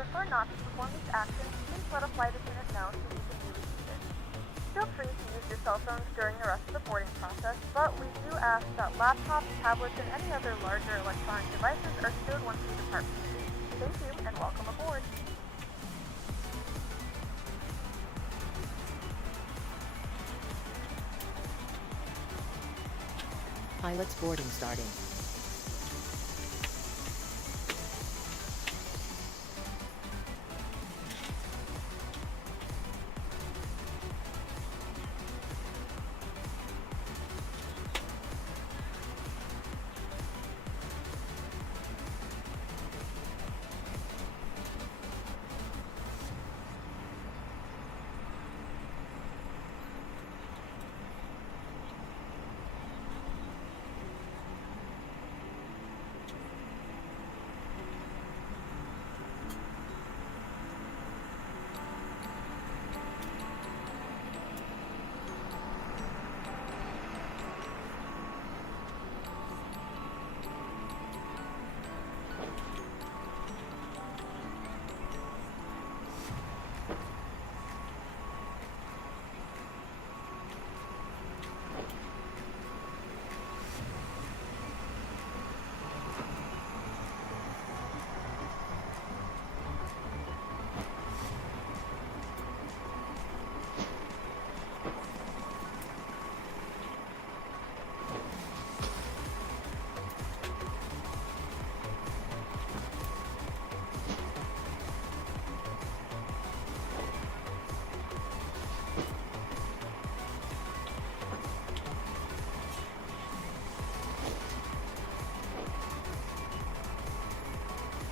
prefer not to perform these actions, please let a flight attendant know so we can be reseated. Feel free to use your cell phones during the rest of the boarding process, but we do ask that laptops, tablets, and any other larger electronic devices are stowed once we depart from the gate. Thank you, and welcome aboard. Pilots boarding starting.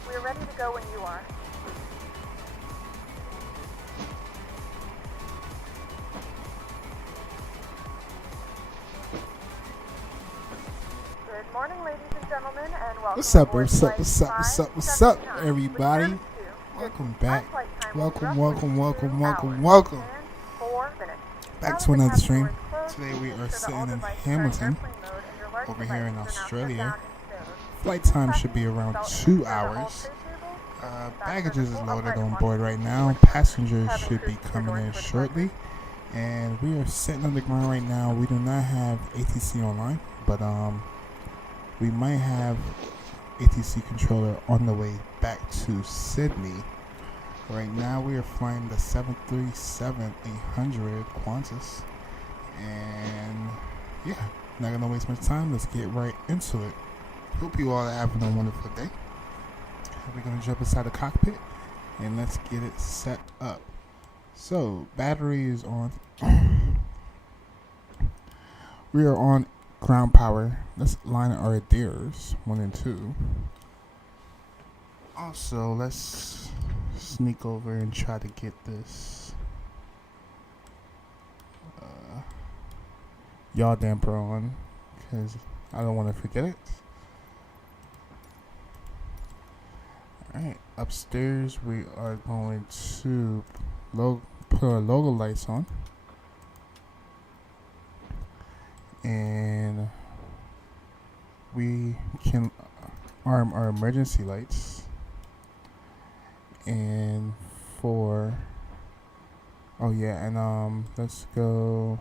We're ready to go when you are. Good morning, ladies and gentlemen, and welcome What's up, aboard what's up, Flight what's up, what's up, what's up, 579. everybody? Return to Welcome our back. flight time will Welcome, roughly welcome, 2 welcome, welcome, hours welcome. and 4 minutes. Back Now to that the another cabin stream. door is closed, Today please we make are sure that all sitting in devices are Hamilton, airplane mode and your large over here in devices are now shut Australia. down and stowed. Flight Please time fasten should be your around seatbelt and 2 ensure that all hours. tray tables, Baggages is fasteners are loaded upright on and board locked right in now. place. Passengers Cabin should crew be secure coming doors in for shortly. And we are sitting on the ground right now. We do not have ATC online, but we might have ATC controller on the way back to Sydney. Right now we are flying the 737-8 Qantas, and yeah, not gonna waste much time. Let's get right into it. Hope you all are having a wonderful day. We're gonna jump inside the cockpit and let's get it set up. So battery is on. We are on ground power. Let's line our gears 1 and 2. Also, let's sneak over and try to get this yaw damper on, because I don't want to forget it. Alright, upstairs we are going to put our logo lights on, and we can arm our emergency lights. And let's go.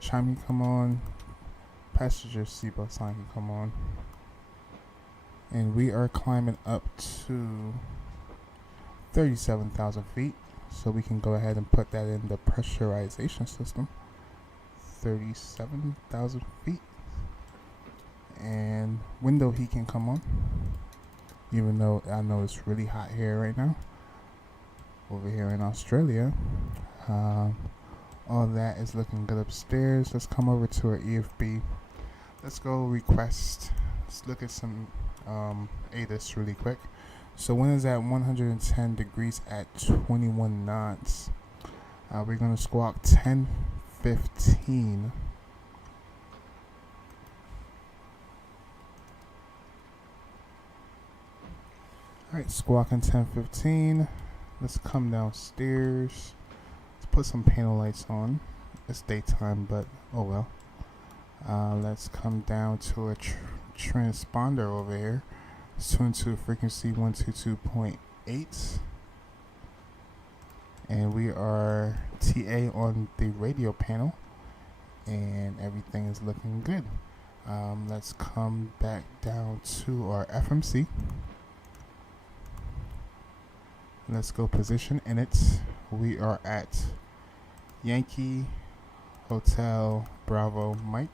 Chime can come on. Passenger seatbelt sign can come on. And we are climbing up to 37,000 feet, so we can go ahead and put that in the pressurization system. 37,000 feet. And window heat can come on, even though I know it's really hot here right now over here in Australia. All that is looking good upstairs. Let's come over to our EFB. Let's go request. Let's look at some ATIS really quick. So when is at 110 degrees at 21 knots? We're going to squawk 10:15. Alright, squawking 10:15. Let's come downstairs. Let's put some panel lights on. It's daytime, but oh well. Let's come down to a transponder over here. It's tuned to frequency 122.8 737-8. And we are TA on the radio panel, and everything is looking good. Let's come back down to our FMC. Let's go position in it. We are at Yankee Hotel Bravo Mike.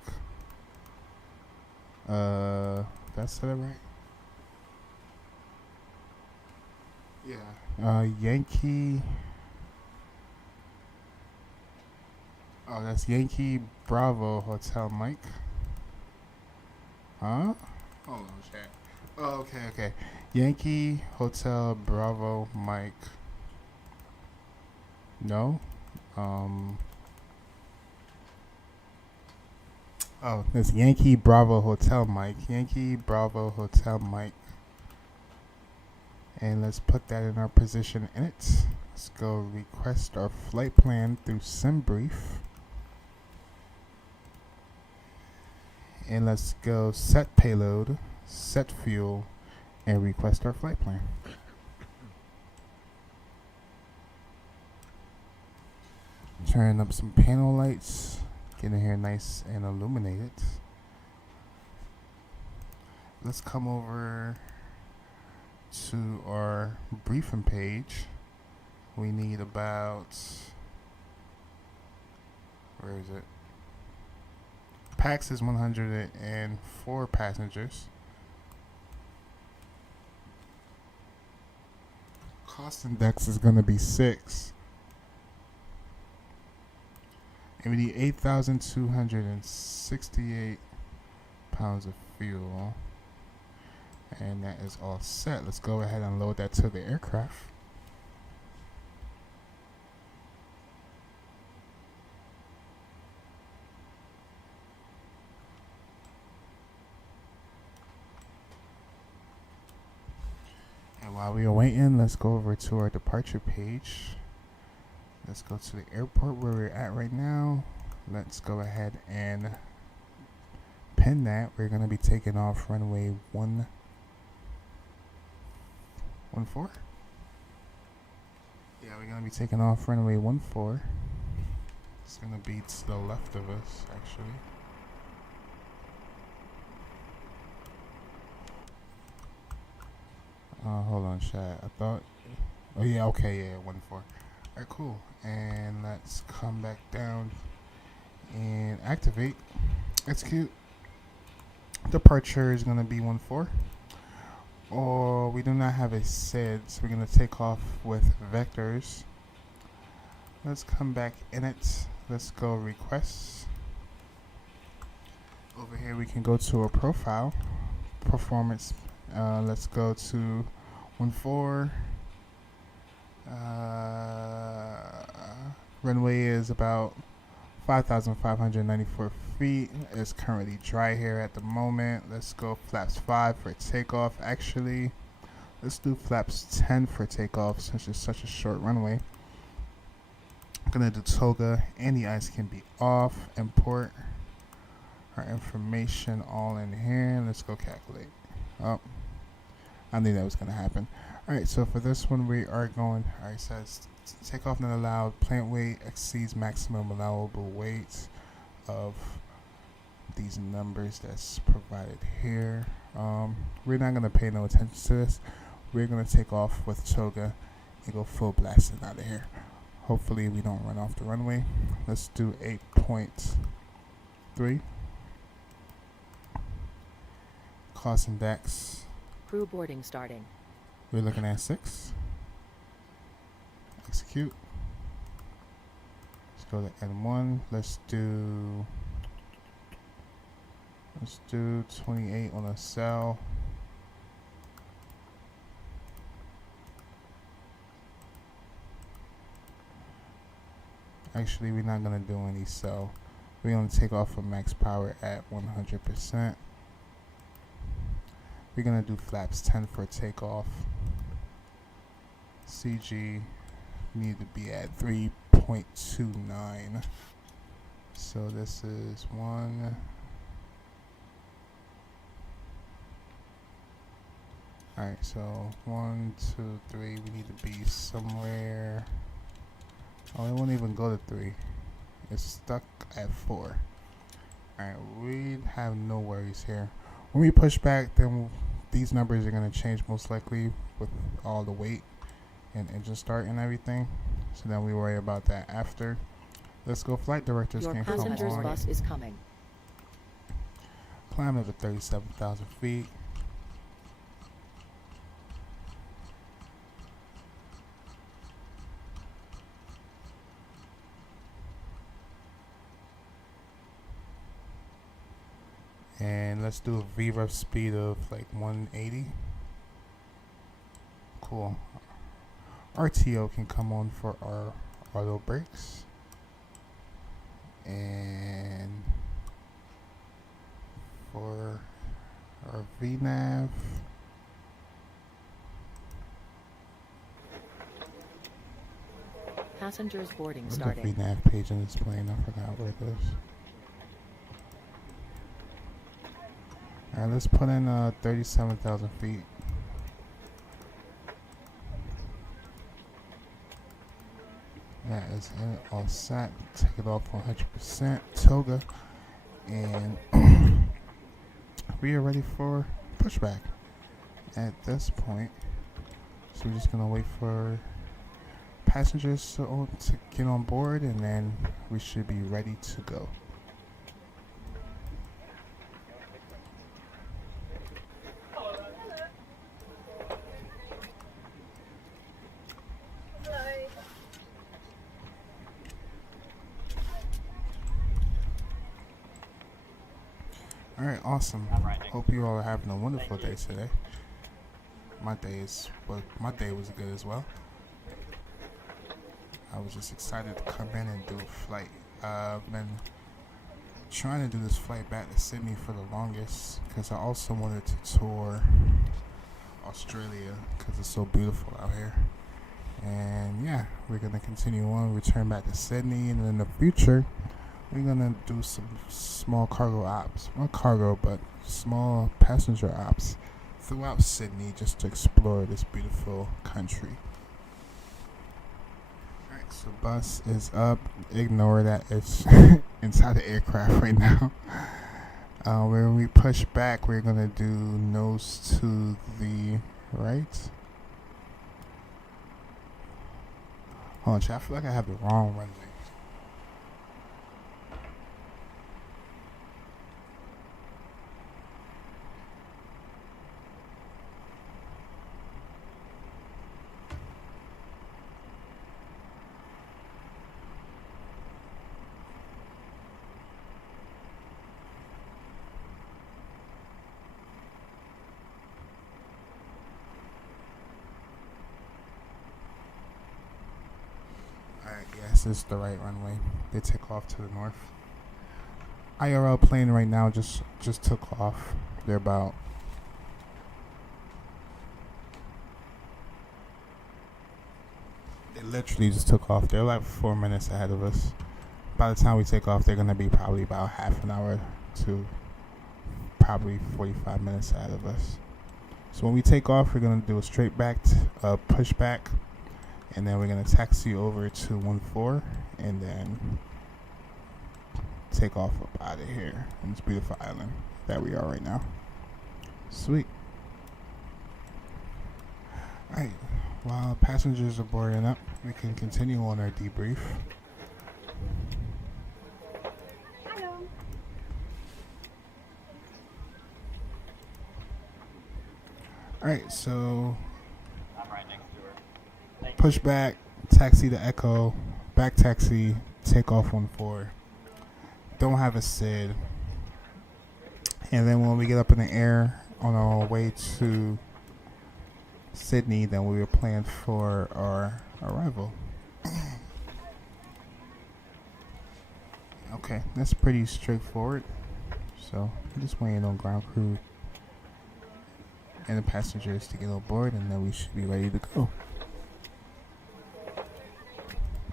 That's it, right? Yeah. Yankee. Oh, that's Yankee Bravo Hotel Mike. Huh? Hold on, chat. Oh, okay. Yankee Hotel Bravo Mike. No. Oh, that's Yankee Bravo Hotel Mike. Yankee Bravo Hotel Mike. And let's put that in our position in it. Let's go request our flight plan through SimBrief. And let's go set payload, set fuel, and request our flight plan. Turn up some panel lights, get in here nice and illuminated. Let's come over to our briefing page. We need about, where is it? Pax is 104 passengers. Cost index is going to be 6. And we need 8,268 pounds of fuel. And that is all set. Let's go ahead and load that to the aircraft. And while we are waiting, let's go over to our departure page. Let's go to the airport where we're at right now. Let's go ahead and pin that. We're going to be taking off runway 14. Yeah, we're going to be taking off runway 14. It's going to be to the left of us, actually. Hold on, chat. I thought... Oh, yeah, okay, yeah, 14. Alright, cool. And let's come back down and activate. Execute. Departure is going to be 14. Or we do not have a SID, so we're going to take off with vectors. Let's come back in it. Let's go requests. Over here we can go to a profile. Performance. Let's go to 14. Runway is about 5,594 feet. It's currently dry here at the moment. Let's go flaps 5 for takeoff. Actually, let's do flaps 10 for takeoff since it's such a short runway. I'm gonna do toga. Any ice can be off. Import our information all in here. Let's go calculate. Oh, I knew that was gonna happen. Alright, so for this one we are going, alright, says takeoff not allowed, plant weight exceeds maximum allowable weight of these numbers that's provided here. We're not going to pay no attention to this. We're going to take off with toga and go full blasting out of here. Hopefully we don't run off the runway. Let's do 8.3. Cost index. Crew boarding starting. We're looking at 6. Execute. Let's go to N1. Let's do 28 on a cell. Actually, we're not gonna do any cell. We're gonna take off from max power at 100%. We're gonna do flaps 10 for takeoff. CG need to be at 3.29. So this is 1. Alright, so 1, 2, 3. We need to be somewhere. Oh, it won't even go to 3. It's stuck at 4. Alright, we have no worries here. When we push back, then these numbers are going to change most likely with all the weight and engine start and everything. So then we worry about that after. Let's go. Flight directors Your can come passenger's on. bus is coming. Climb up to 37,000 feet. And let's do a VREF speed of like 180. Cool. RTO can come on for our auto brakes. And for our VNAV, Passengers boarding where's the starting. VNAV page in this plane? I forgot where it is. Alright, let's put in 37,000 feet. That is it, all set. Take it off 100%. Toga. And we are ready for pushback at this point. So we're just gonna wait for passengers to get on board, and then we should be ready to go. Alright, awesome. Hope you all are having a wonderful day today. My day was good as well. I was just excited to come in and do a flight. I've been trying to do this flight back to Sydney for the longest because I also wanted to tour Australia because it's so beautiful out here. And yeah, we're going to continue on, return back to Sydney, and in the future we're gonna do some small cargo ops. Not cargo, but small passenger ops throughout Sydney just to explore this beautiful country. Alright, so bus is up. Ignore that it's inside the aircraft right now. When we push back, we're gonna do nose to the right. Hold on, chat. I feel like I have the wrong runway. Alright, yes, this is the right runway. They take off to the north. IRL plane right now just took off. They're about they literally just took off. They're like 4 minutes ahead of us. By the time we take off, they're gonna be probably about half an hour to probably 45 minutes ahead of us. So when we take off, we're gonna do a straight back pushback, and then we're gonna taxi over to 14 and then take off up out of here on this beautiful island that we are right now. Sweet. Alright, while passengers are boarding up, we can continue on our debrief. Alright, so push back, taxi to Echo, back taxi, take off 14. Don't have a SID. And then when we get up in the air on our way to Sydney, then we were planned for our arrival. Okay, that's pretty straightforward. So I'm just waiting on ground crew and the passengers to get on board, and then we should be ready to go.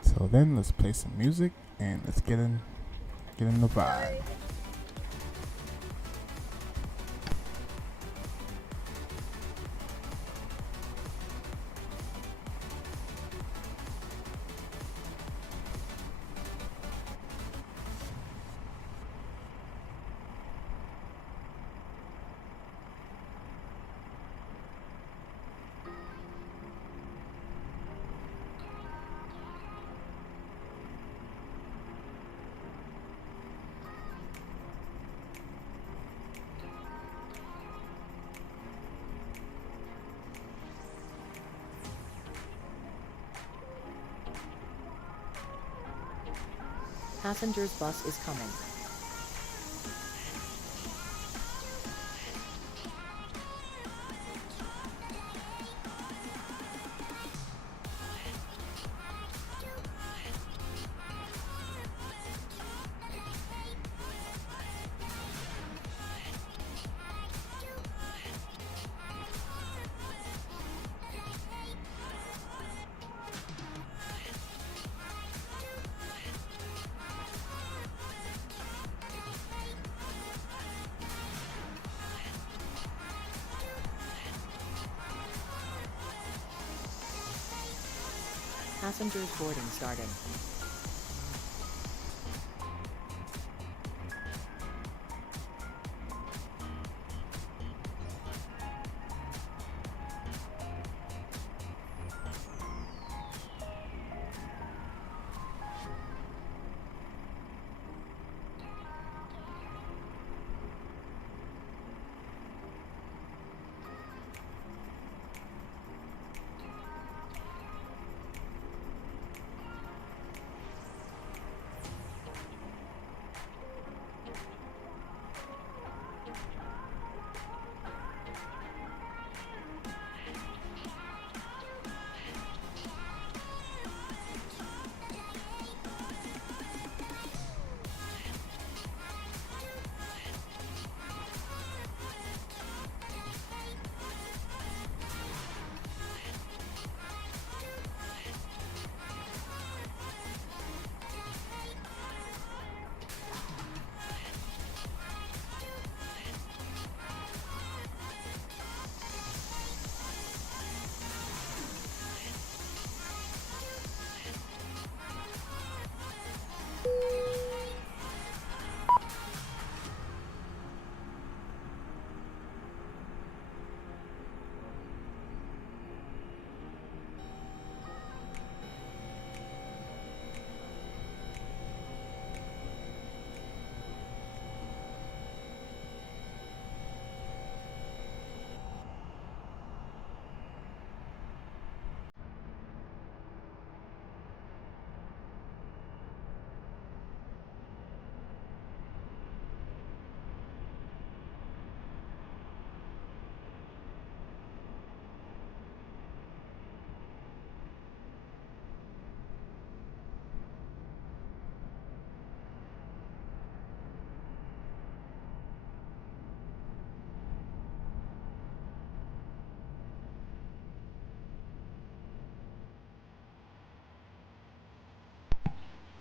So then let's play some music and let's get in the vibe. Passengers bus is coming. Passengers boarding starting.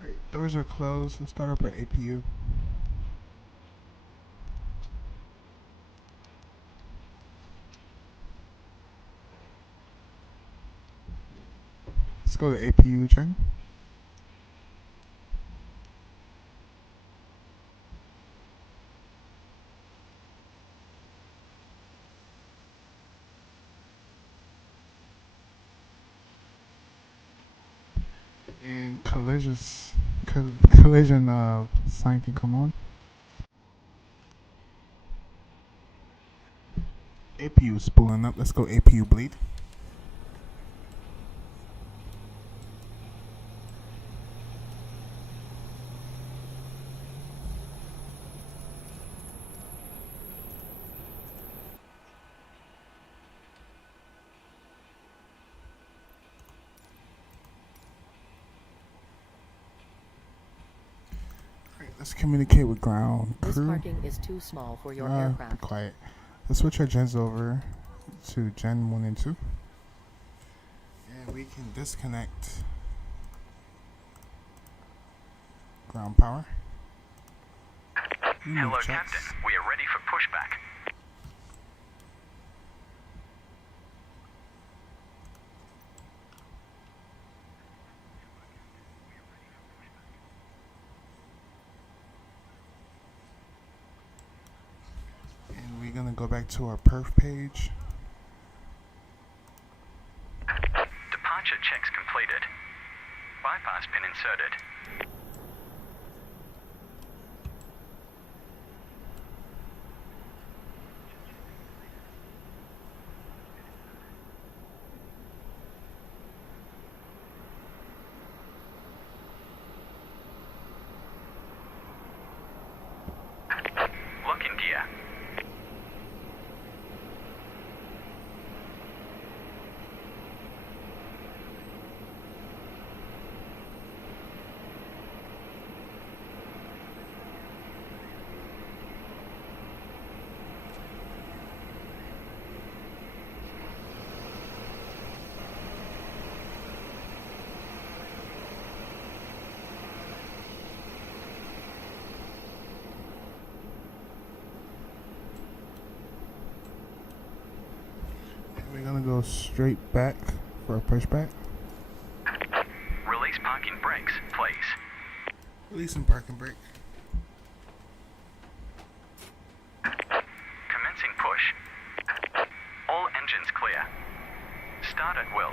Right, doors are closed. Let's start up at APU. Let's go to APU, Jen. And collision sign can come on. APU is pulling up. Let's go APU bleed. Alright, let's communicate with ground crew. This parking is too small for your aircraft. Be quiet. Let's switch our gens over to Gen 1 and 2. And we can disconnect ground power. Hello, Captain. We are ready for pushback. And we're gonna go back to our perf page. Departure checks completed. Bypass pin inserted. We're gonna go straight back for a pushback. Release parking brakes, please. Releasing parking brake. Commencing push. All engines clear. Start at will.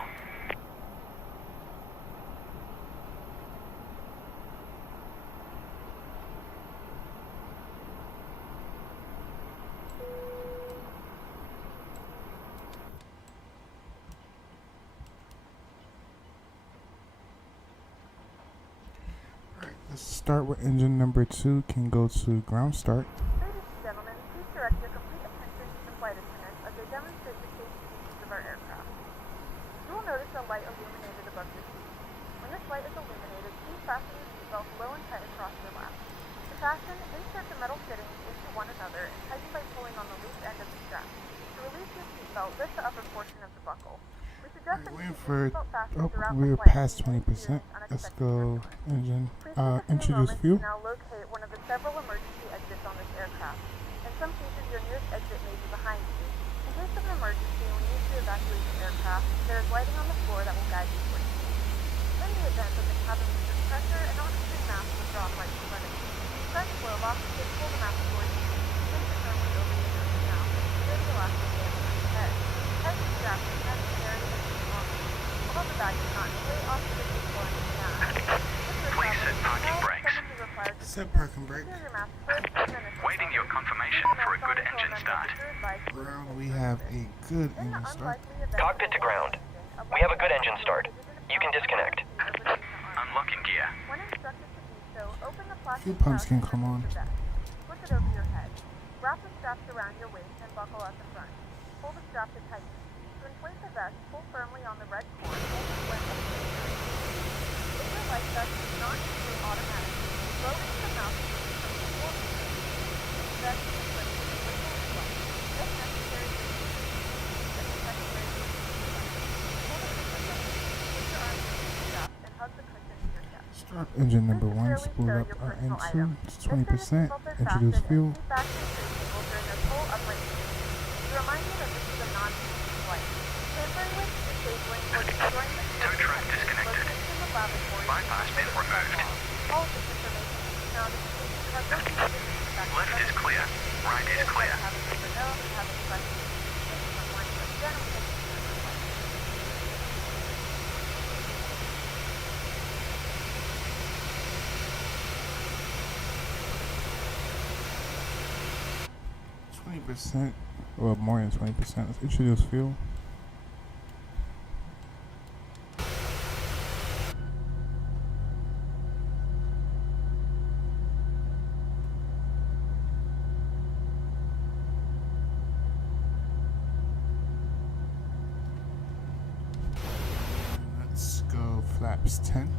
Let's start with engine number 2. Can go to ground start. Ladies and gentlemen, please direct your complete attention to the flight attendants as they demonstrate the safety features of our aircraft. You will notice a light illuminated above your seat. When this light is illuminated, please fasten your seatbelt low and tight across your lap. To fasten, insert the metal fittings into one another and tighten by pulling on the loose end of the strap. To release your seatbelt, lift the upper portion of the buckle. We suggest that you Waiting keep for. your seatbelt fastened Oh, throughout we're the flight past to 20%. experience Let's unexpected go turbulence. engine. Please take a few Introduce moments fuel. to now locate one of the several emergency exits on this aircraft. In some cases, your nearest exit may be behind you. In case of an emergency and we need to evacuate the aircraft, there is lighting on the floor that will guide you towards it. In the event that the cabin loses pressure, an oxygen mask will drop right in front of you. Press flow oxygen, pull the mask towards you, place it firmly over your nose and mouth, and secure the elastic band on your head. Tighten the strap as necessary and keep normal. Although the bag is not inflate, oxygen is flowing in the mask. Please set parking brakes. Set parking brake. Waiting your confirmation for a good engine start. Ground, we have a good engine start. Cockpit to ground. We have a good engine start. You can disconnect. Unlocking gear. When instructed to do so, open the plastic Fuel pumps pouch can and come on. remove the vest. Flip it over your head. Wrap the straps around your waist and buckle at the front. Pull the strap to tighten. To inflate the vest, pull firmly on the red cord and when if your life vest does not inflate automatically, blow into the mouth from the floor. The vest is inflated with a whistle and bump. If necessary, Start engine number 1. Spool up our N2 to 20%. Introduce fuel. To remind you that this is a non-safety flight. Tampering with, disabling, or destroying the Tow truck disconnected. location in the laboratory. Bypass bin removed. All of this information is found in the safety card located in the back. Left is clear. Right is clear. Have a paper note, have any questions, this is my line of general safety. %, or more than 20%. Let's introduce fuel. Let's go flaps 10.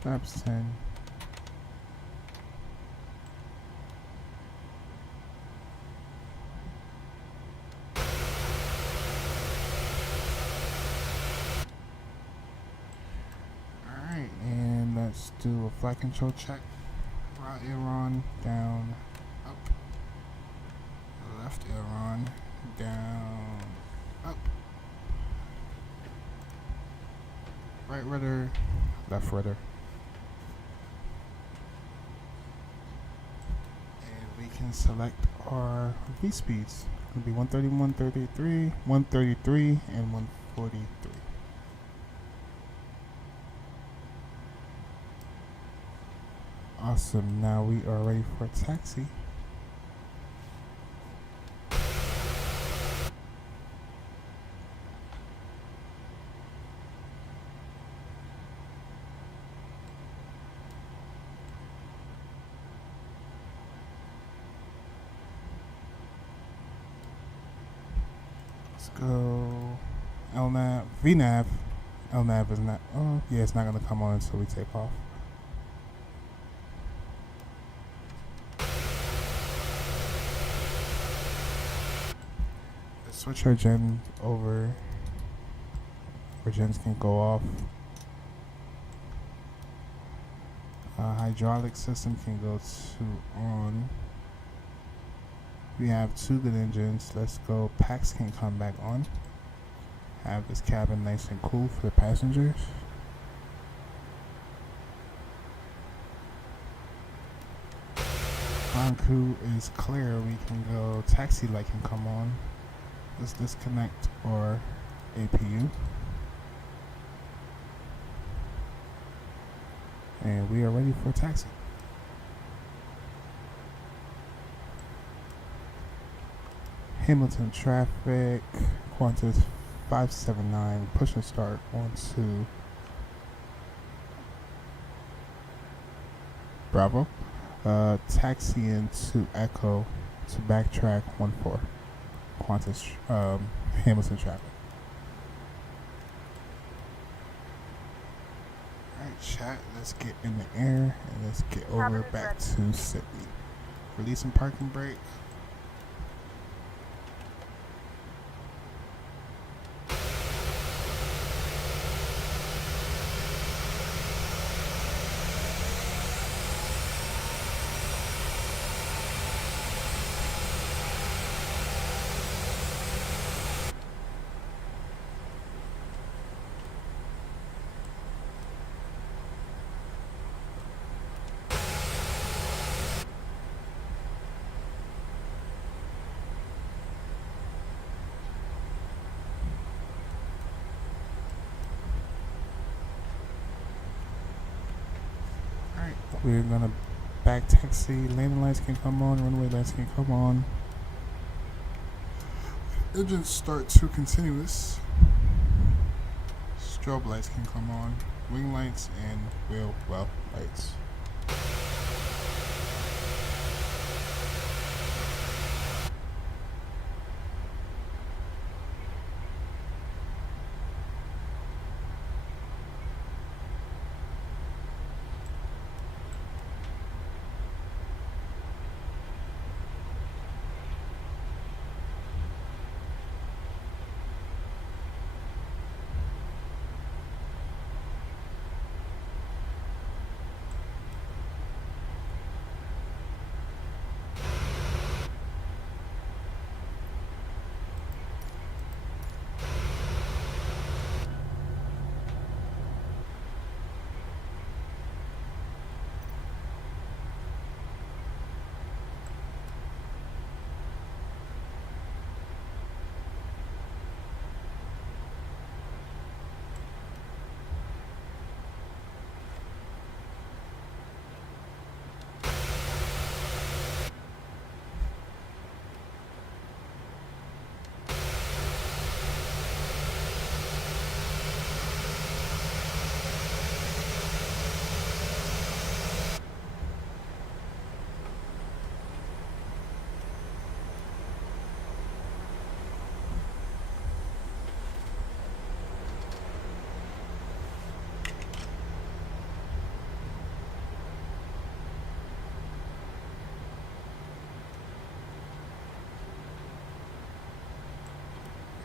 Flaps 10. Alright, and let's do a flight control check. Right aileron down, up. Left aileron down, up. Right rudder, left rudder. We can select our V speeds. It'll be 130, 133, 133, and 143. Awesome. Now we are ready for taxi. Let's go LNAV, VNAV. LNAV is not, oh yeah, it's not going to come on until we take off. Switch our gen over. Our gens can go off. Hydraulic system can go to on. We have 2 good engines. Let's go. Packs can come back on. Have this cabin nice and cool for the passengers. Ground crew is clear. We can go. Taxi light can come on. Let's disconnect our APU. And we are ready for taxi. Hamilton traffic, Qantas 579, push and start onto Bravo. Taxi into Echo to backtrack 14. Qantas, Hamilton traffic. Alright, chat, let's get in the air and let's get over back to Sydney. Releasing parking brake. We're gonna back taxi, landing lights can come on, runway lights can come on. Engines start to continuous. Strobe lights can come on, wing lights and wheel well lights.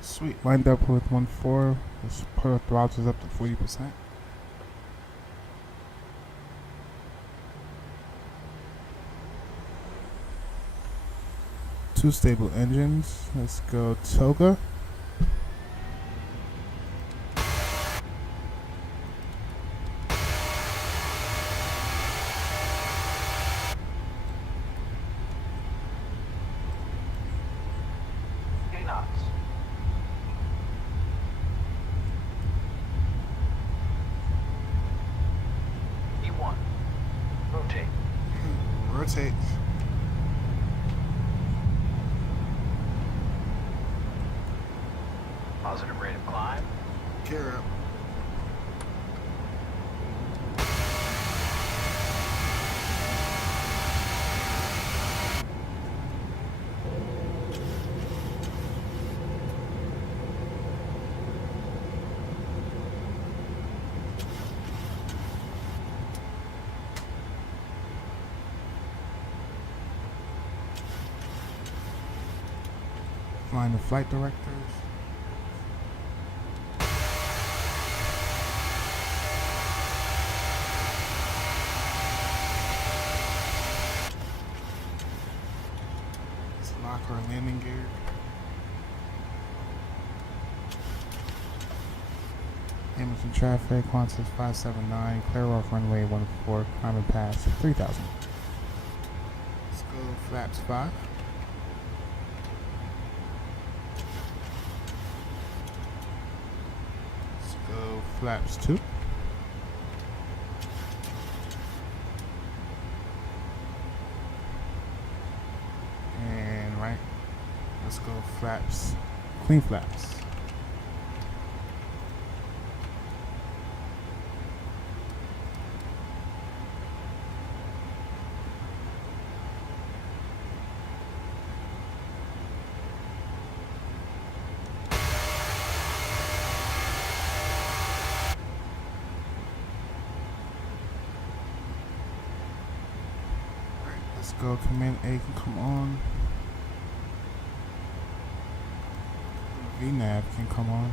Sweet, lined up with 1.4. Let's put our throttles up to 40%. Two stable engines. Let's go Toga. Rotate. Positive rate of climb. Gear up. Line of flight directors. Let's lock our landing gear. Hamilton traffic, Qantas 579, clear off runway 14, climb and pass 3000. Let's go flaps 5. Let's go flaps 2. And right, let's go flaps, clean flaps. Let's go, command A can come on. VNAV can come on.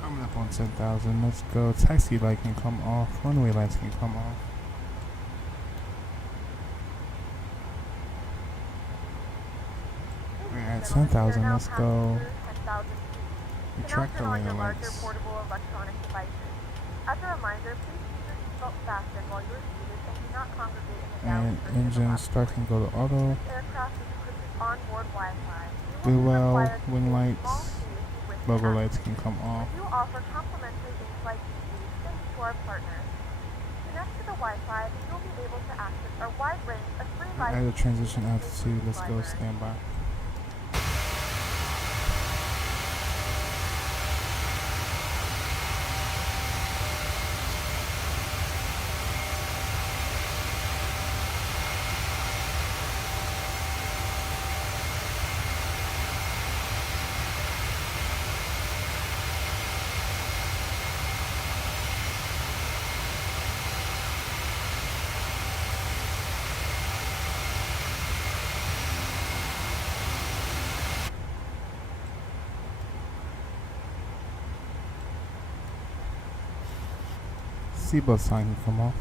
Coming up on 10,000, let's go. Taxi light can come off, runway lights can come off. We're at 10,000, let's go. Retract the lane lights. Portable electronic devices. As a reminder, please keep your seatbelt fastened while you are seated and do not congregate in the And downstairs engine start can go to auto. This aircraft is equipped with onboard Wi-Fi. You Do will be well, required to wing use a lights, small key if you wish to logo access. lights can come off. We do offer complimentary in-flight TVs thanks to our partners. Connect to the Wi-Fi and you'll be able to access our wide range of free live At a transition streaming altitude, let's go library. standby. Seatbelt sign can come off.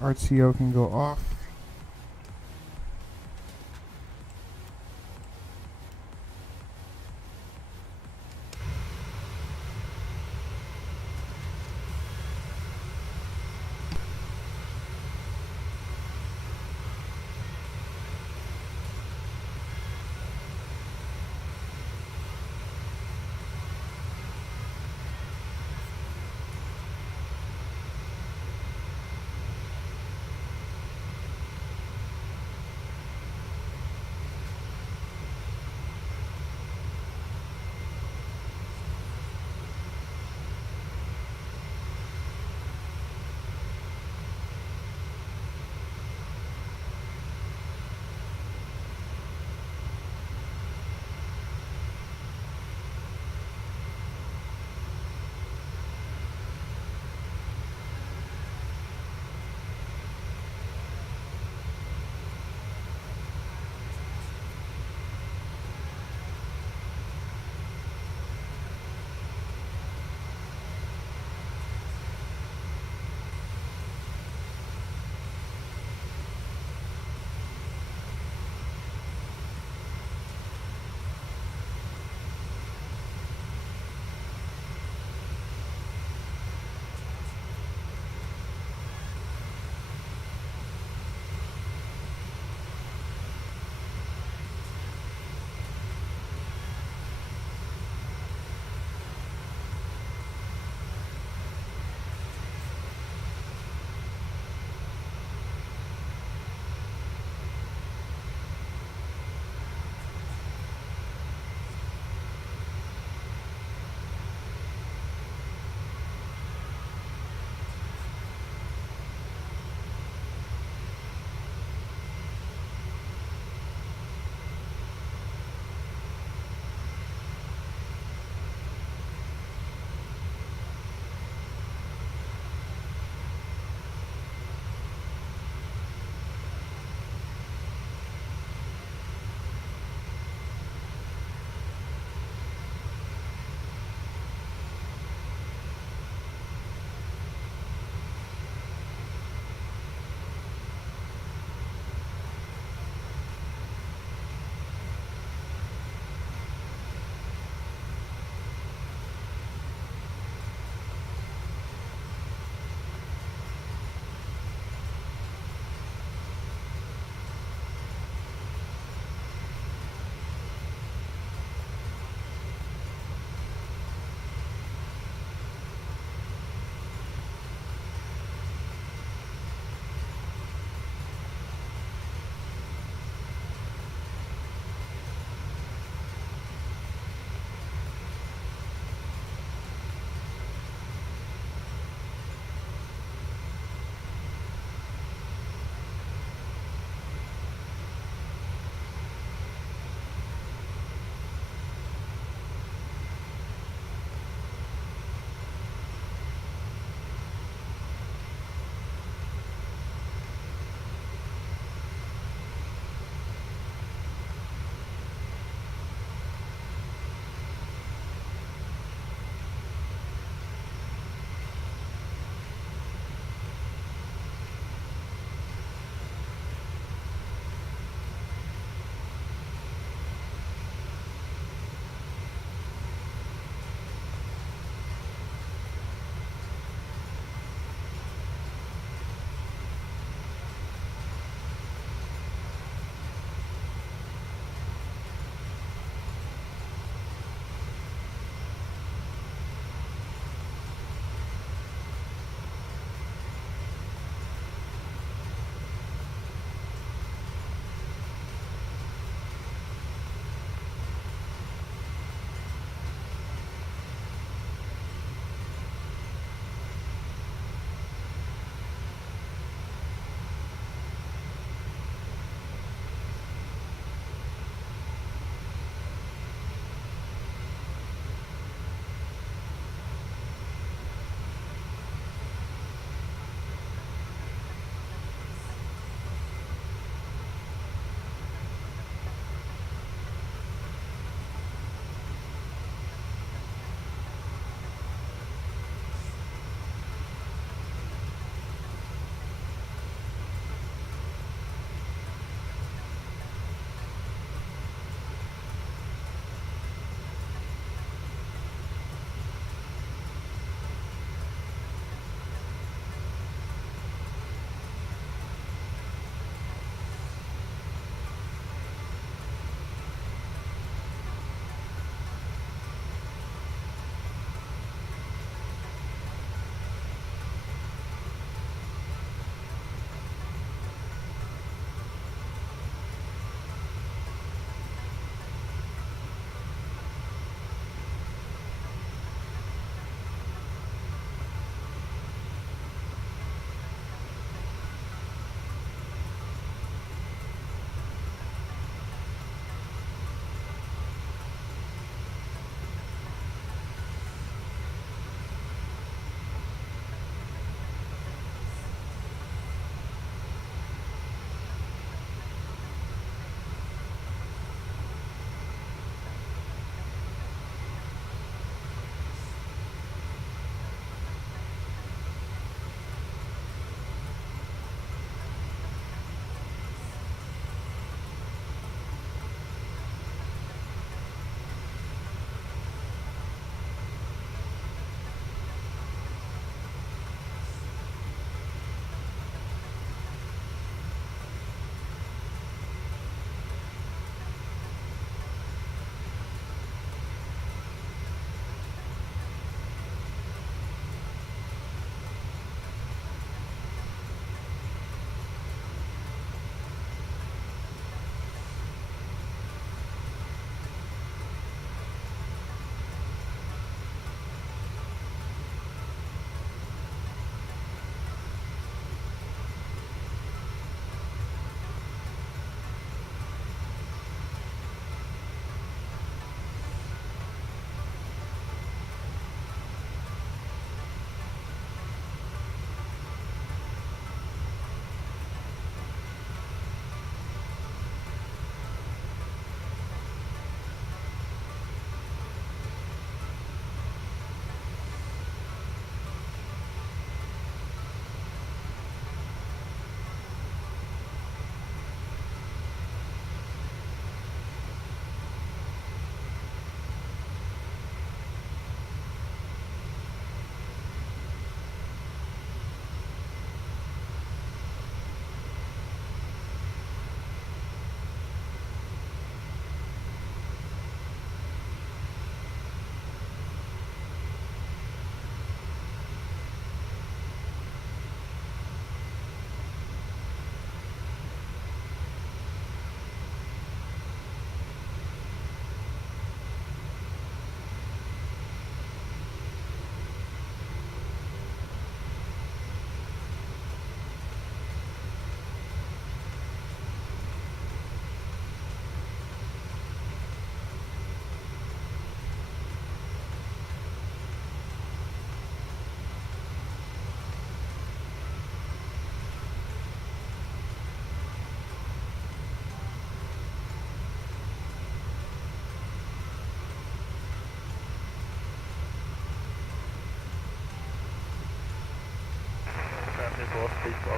RTO can go off.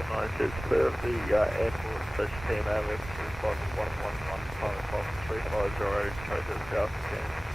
96, clear of the airport, station PMA, emergency response 111, pilot 350, try to the south again.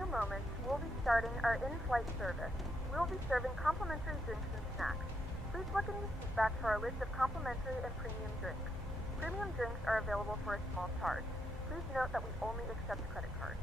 few moments, we'll be starting our in-flight service. We will be serving complimentary drinks and snacks. Please look in your seat back for our list of complimentary and premium drinks. Premium drinks are available for a small charge. Please note that we only accept credit cards.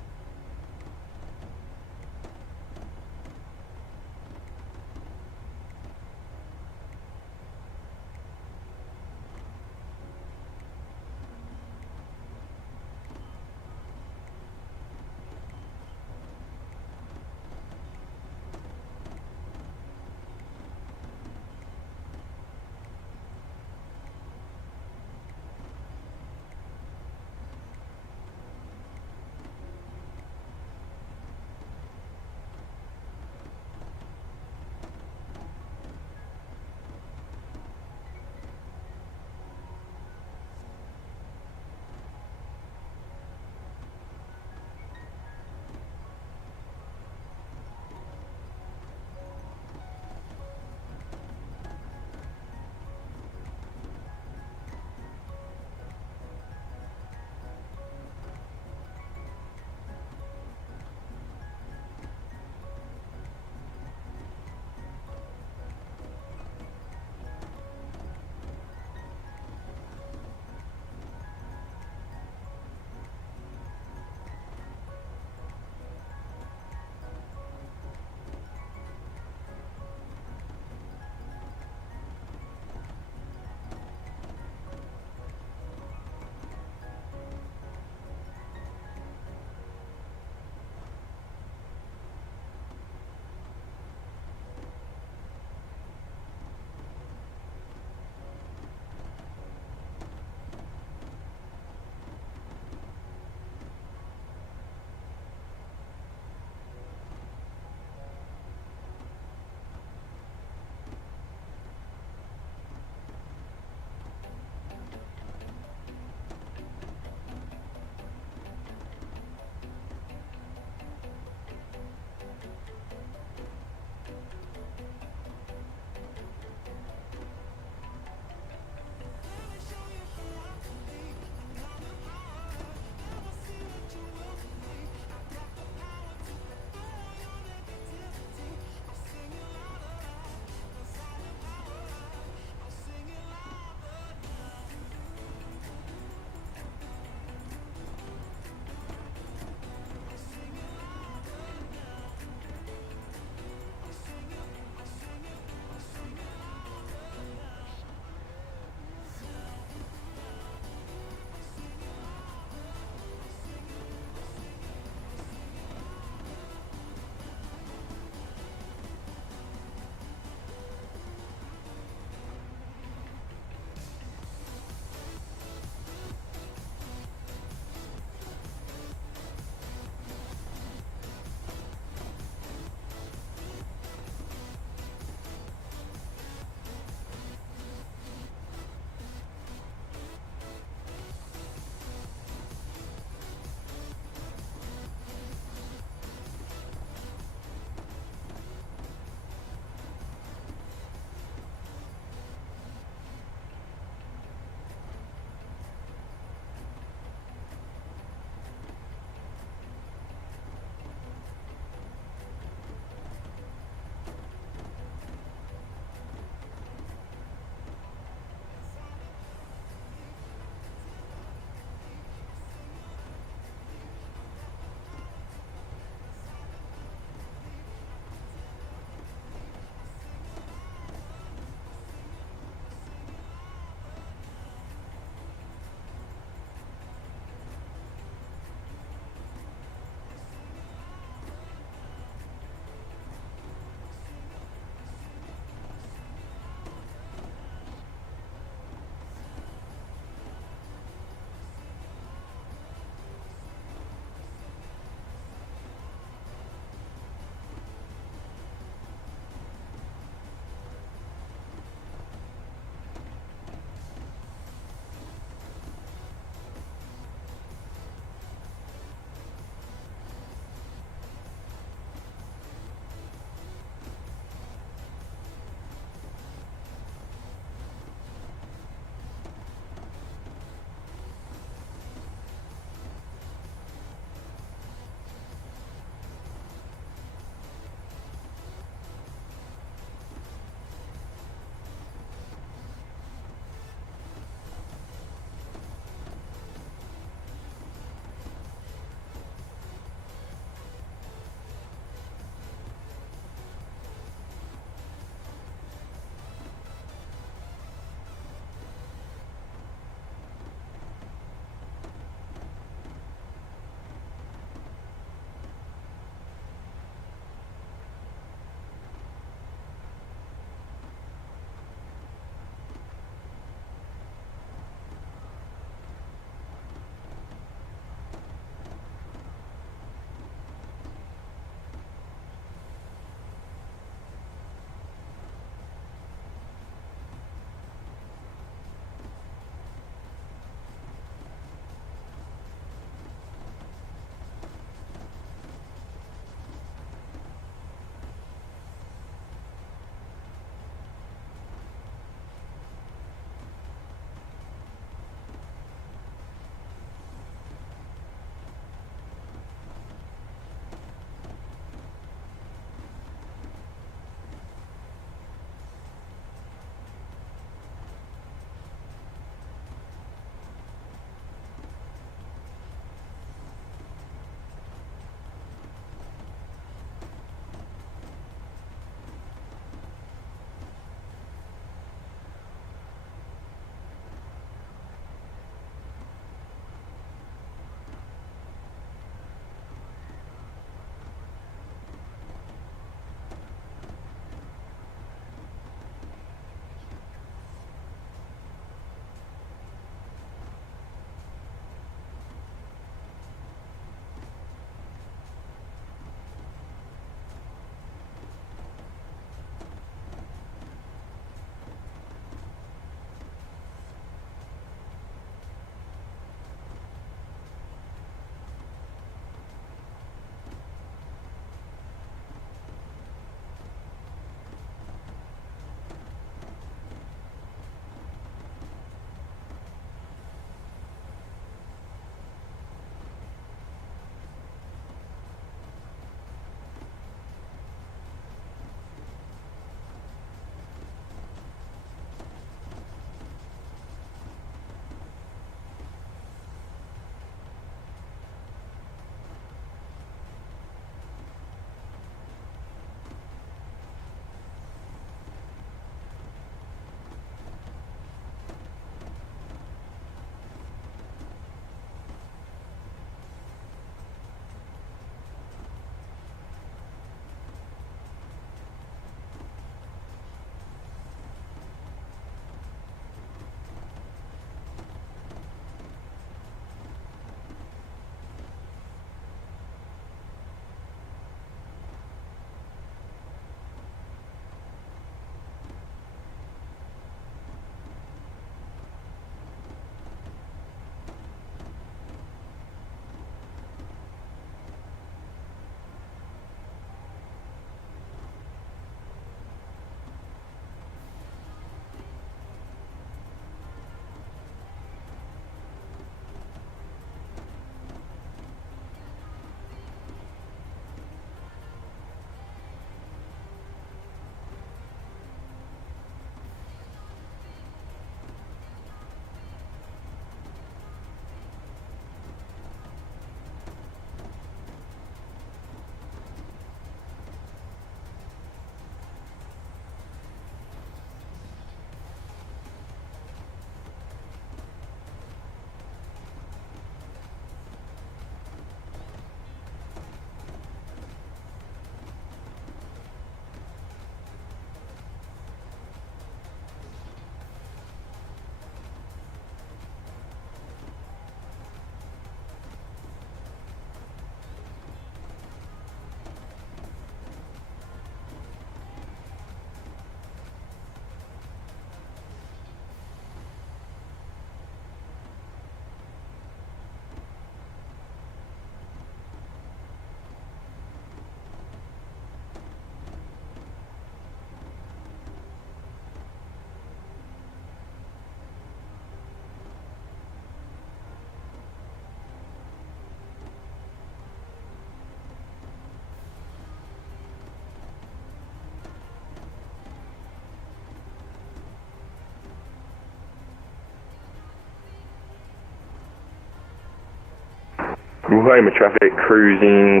Roma traffic cruising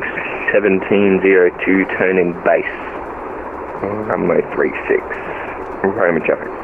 1702 turning base. Runway 36. Roma traffic.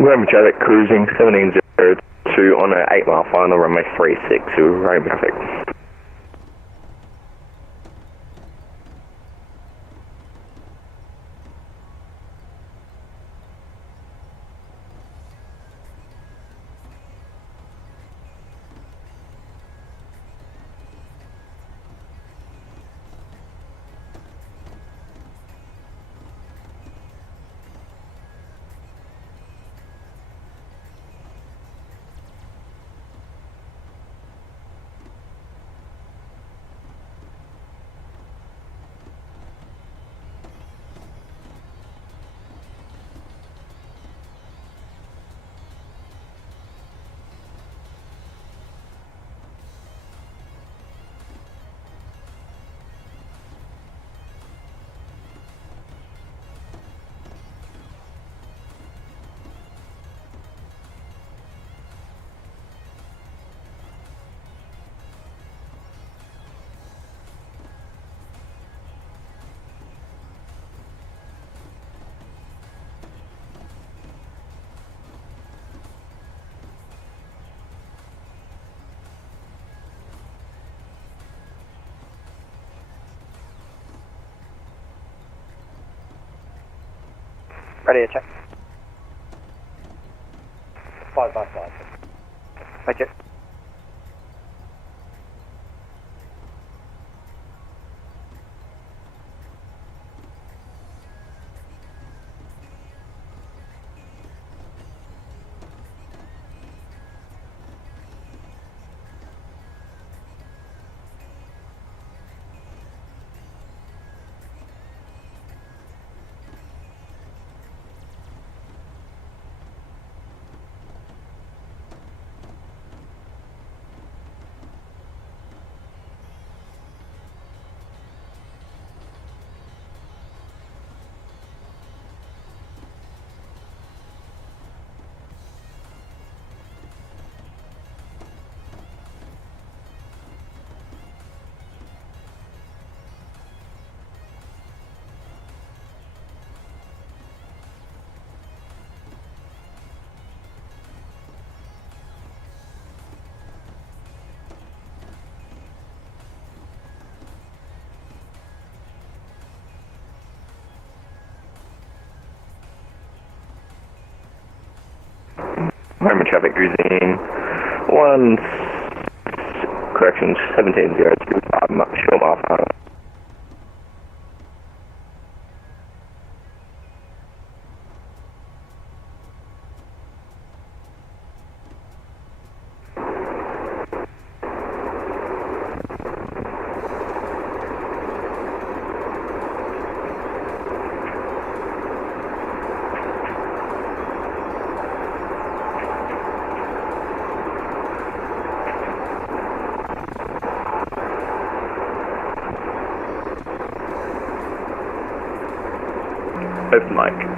Roma traffic cruising 1702 on an 8 mile final runway 36 to Roma traffic. Ready to check. 555. Thank you. Harmon traffic cruising 1702, show them off. Open mic.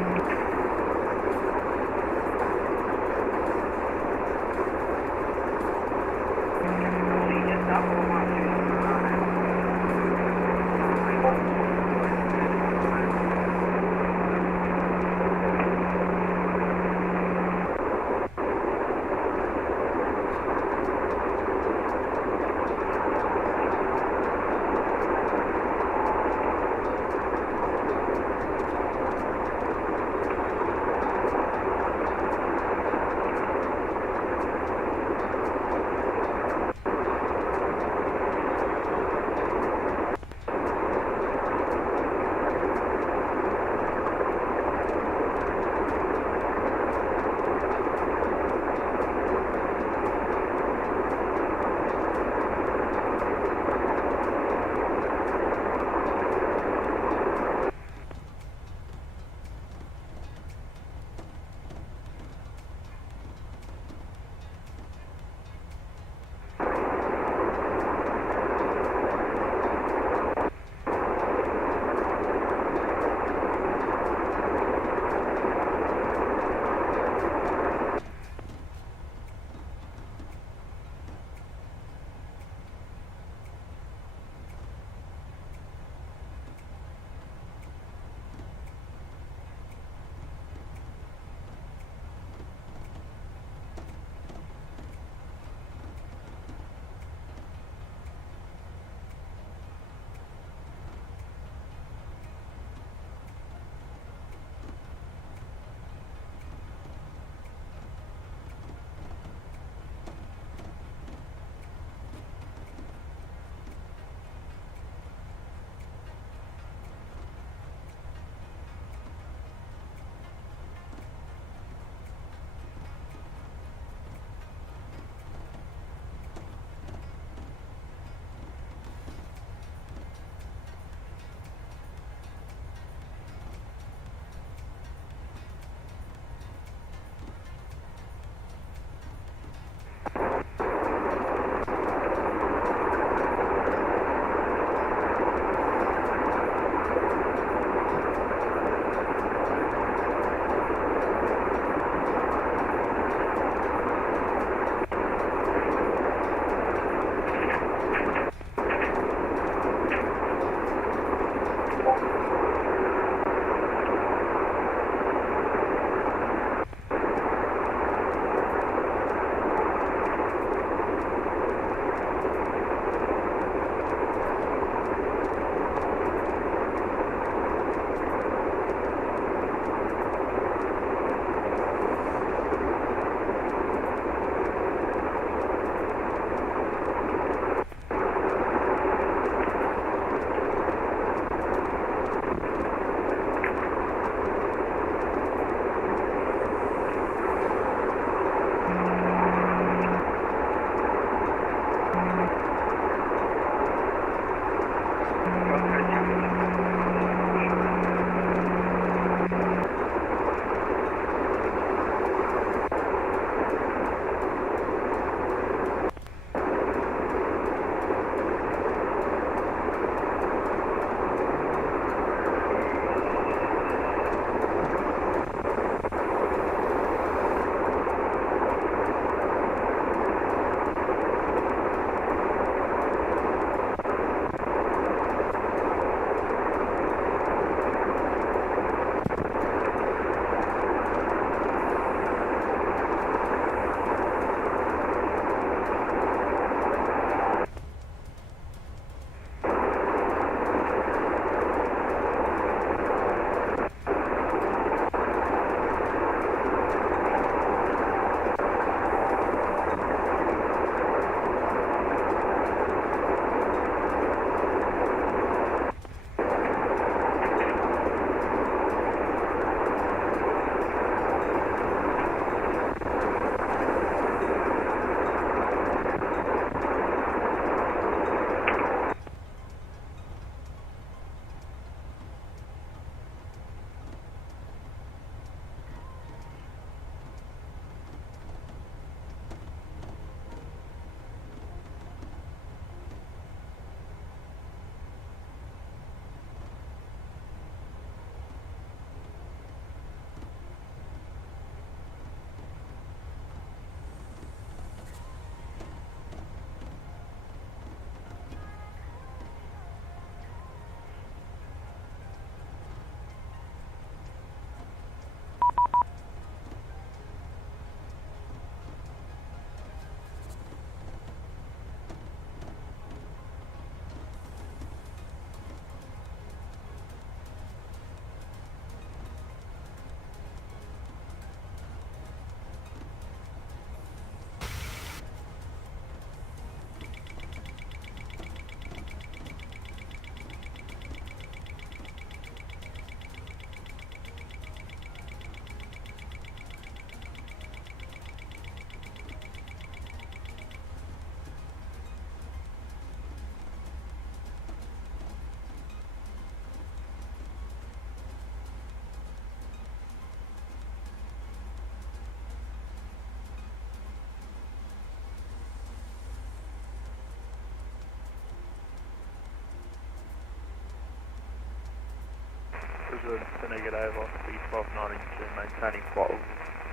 Resident negative on B1292, maintaining flight level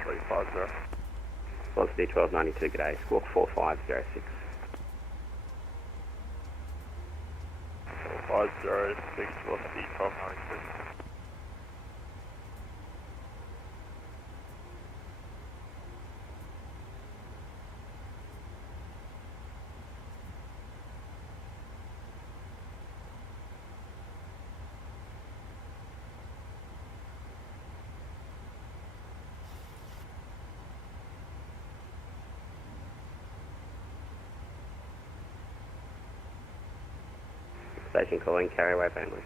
350. Velocity 1292, g'day, squawk 4506. 4506, velocity 1292. Station calling, carry away family.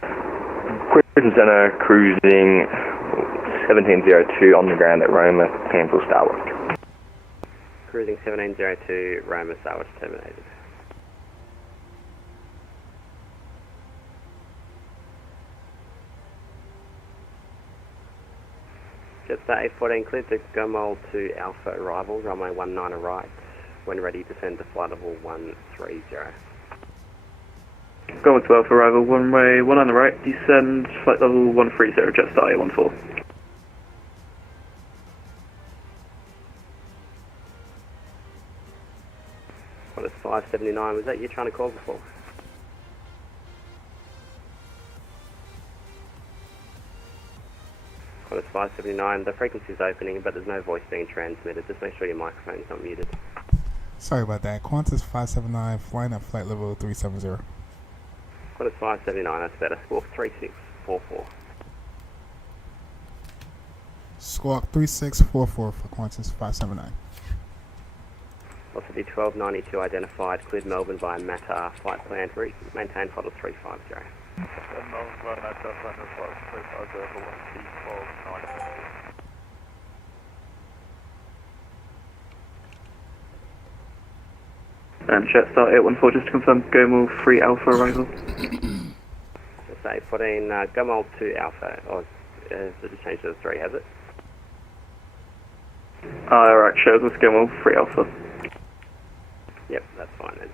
Cruising Centre cruising 1702 on the ground at Roma, cancel starboard. Cruising 1702, Roma, starboard terminated. Jetstar 814, cleared to Gomol to Alpha arrival, runway 19 right. When ready, descend to flight level 130. Go with 12 arrival, runway 1 on the right, descend, flight level 130, Jetstar 814. What is 579? Was that you trying to call before? What is 579? The frequency is opening, but there's no voice being transmitted. Just make sure your microphone's not muted. Sorry about that. Qantas 579 flying at flight level 370. What is 579? That's better. Squawk 3644. Squawk 3644 for Qantas 579. Velocity 1292 identified. Cleared Melbourne via Matar. Flight planned route. Maintain throttle 350. Melbourne via Matar, planned flight 350, velocity 1292. And Jetstar 814, just to confirm, Gomol 3 Alpha arrival. Just say, put in Gomol 2 Alpha, or has it just changed to the 3, has it? Alright, shows us Gomol 3 Alpha. Yep, that's fine then.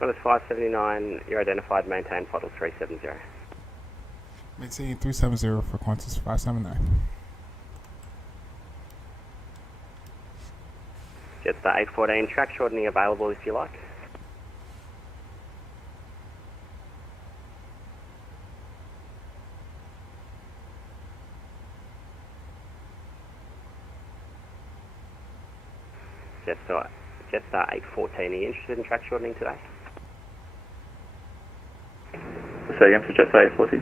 Qantas 579, you're identified, maintain throttle 370. Maintain 370 for Qantas 579. Jetstar 814, track shortening available if you like. Jetstar 814, are you interested in track shortening today? Say again for Jetstar 840.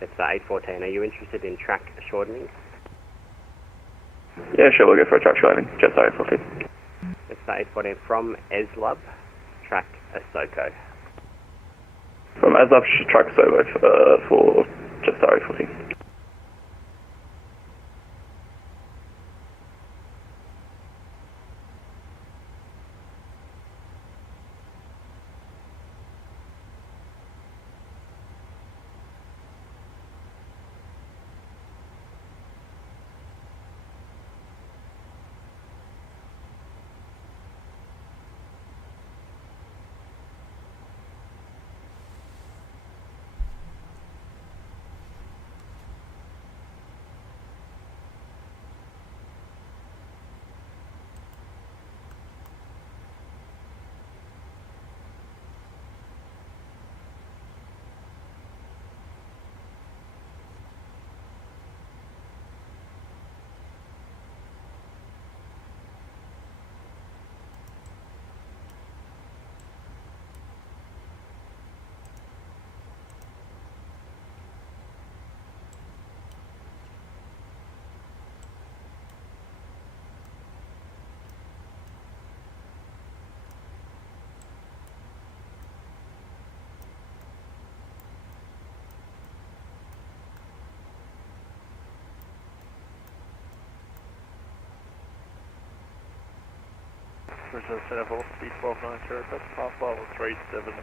Jetstar 814, are you interested in track shortening? Yeah, sure, we'll go for a track shortening. Jetstar 840. Jetstar 814 from Eslub, track Ahsoka. From Aslab track Solo for Jetstar 840. Bridge Center for speed 1290, that's half level 370.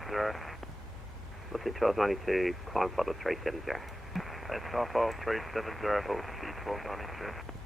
Looking 1292, climb throttle 370. That's half level 370 for speed 1290.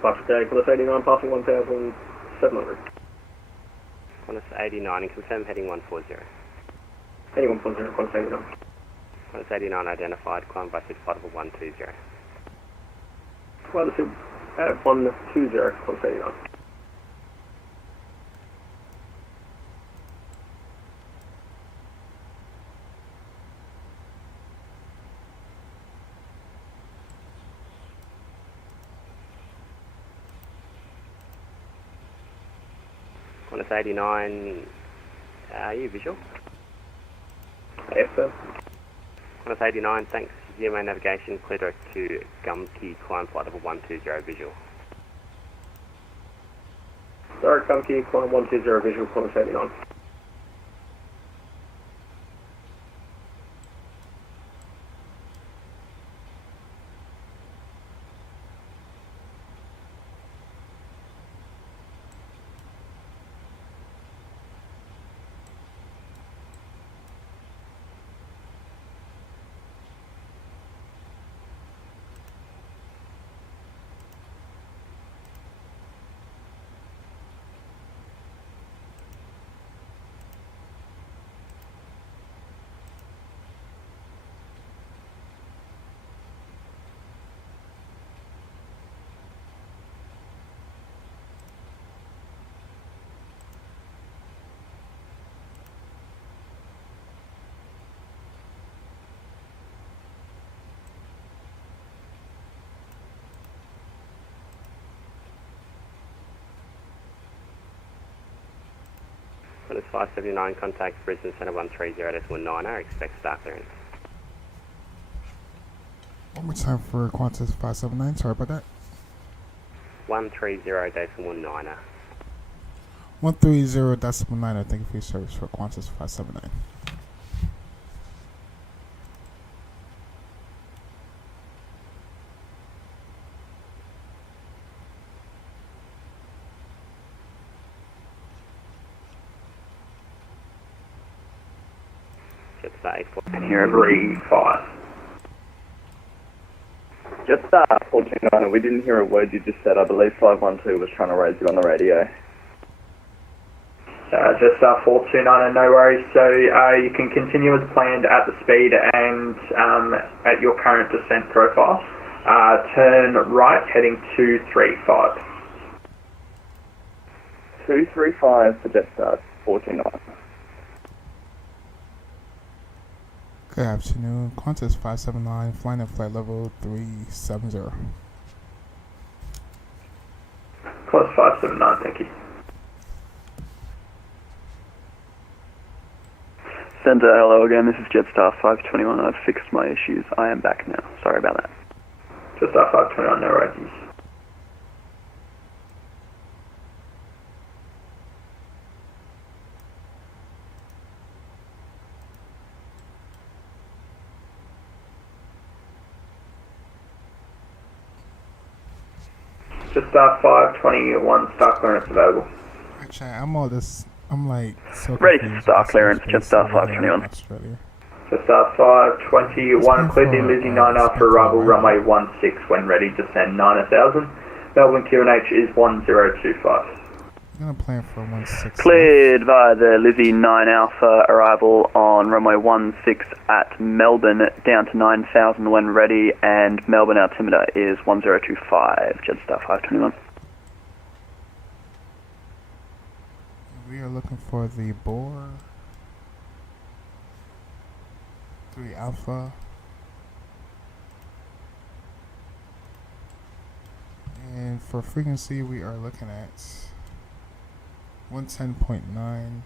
Foxtrot Qantas 89 passing 1,700. Qantas 89 and confirm heading 140. Heading 140, Qantas 89. Qantas 89 identified, climb by 6 flight level 120. Qantas 120, Qantas 89. Qantas 89, are you visual? Yes, sir. Qantas 89, thanks. GMA navigation, clear direct to Gumkey, climb flight level 120 visual. Direct Gumkey, climb 120 visual, Qantas 89. Qantas 579, contact Brisbane Centre 130.9, expect start clearance. One more time for Qantas 579. Sorry about that. 130.9. 130.9. Thank you for your service for Qantas 579. Jetstar 84. And here every 5. Jetstar 429, we didn't hear a word you just said. I believe 512 was trying to raise you on the radio. Jetstar 429, no worries. So you can continue as planned at the speed and at your current descent profile. Turn right, heading 235. 235 for Jetstar 429. Good afternoon. Qantas 579, flying at flight level 370. Qantas 579, thank you. Centre, hello again. This is Jetstar 521. I've fixed my issues. I am back now. Sorry about that. Jetstar 529, no worries. Jetstar 521, start clearance available. Actually, I'm like so Ready confused to start with clearance, space Jetstar over here in 521. Australia. Jetstar 521, cleared in Lizzie 9 after arrival, runway 16 when ready, descend 9000. Melbourne QNH is 1025. I'm gonna plan for 16. Cleared via the Lizzie 9 Alpha, arrival on runway 16 at Melbourne, down to 9000 when ready, and Melbourne altimeter is 1025, Jetstar 521. We are looking for the Boar 3 Alpha. And for frequency, we are looking at 110.9.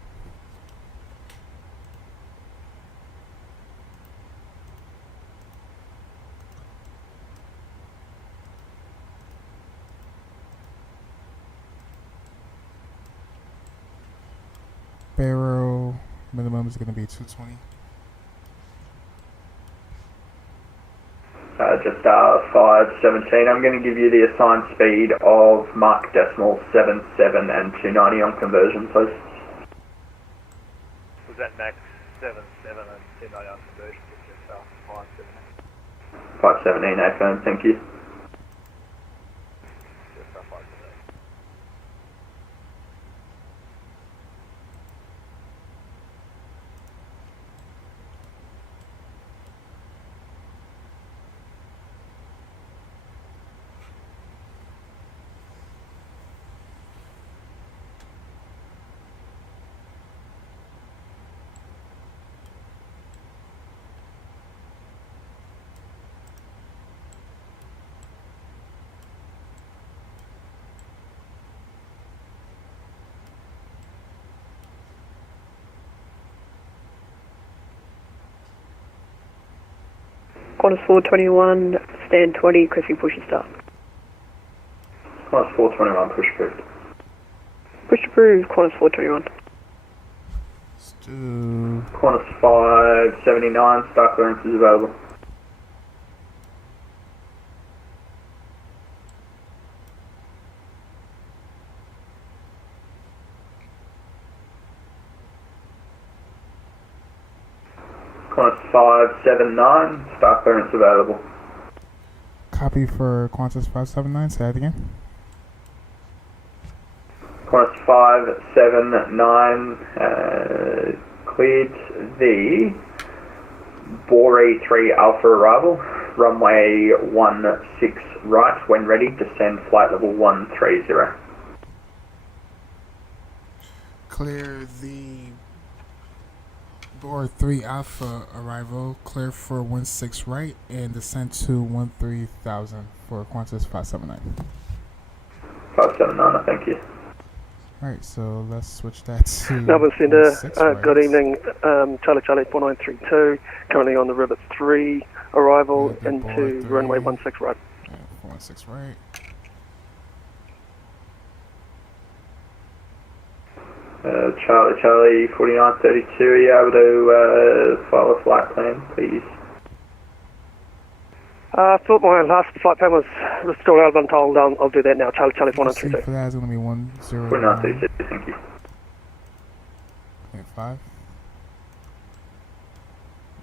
Barrel minimum is going to be 220. Jetstar 517, I'm going to give you the assigned speed of Mach decimal 77 and 290 on conversion, please. Was that max 77 and 290 on conversion to Jetstar 517? 517, affirm, thank you. Jetstar 517. Qantas 421, stand 20, Cliffy push and start. Qantas 421, push approved. Push approved, Qantas 421. Stu. Qantas 579, start clearance is available. Qantas 579, start clearance available. Copy for Qantas 579. Say that again. Qantas 579 cleared the Bore 3 Alpha arrival, runway 16 right, when ready, descend flight level 130. Clear the Board 3 Alpha arrival, clear for 16 right, and descend to 13,000 for Qantas 579. 579, thank you. Alright, so let's switch that to Melbourne Centre, 16 good right. evening. Charlie Charlie 4932, currently on the Rivet 3, arrival Yeah, into boy, runway 3. 16 right. Yeah, 416 right. Charlie Charlie 4932, are you able to file a flight plan, please? I thought my last flight plan was still out, but I'm told I'll do that now. Charlie Charlie See 4932. for that is going to be 109.5. 4932, thank you.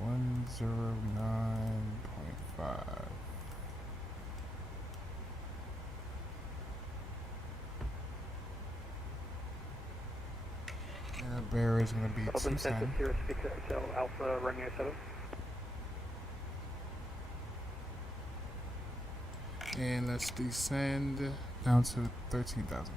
109.5. And the bear is going to be 210. Sirius Victor Hotel Alpha Romeo 7. And let's descend down to 13,000.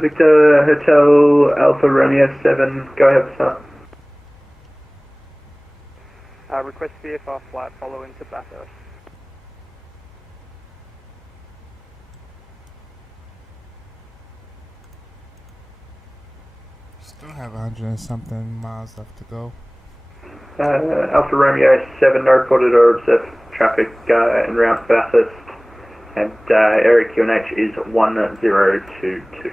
Victor Hotel Alpha Romeo 7, go ahead, sir. Request VFR flight follow into Bathurst. Still have 100 and something miles left to go. Alpha Romeo 7, no reported or observed traffic en route Bathurst, and area QNH is 1022.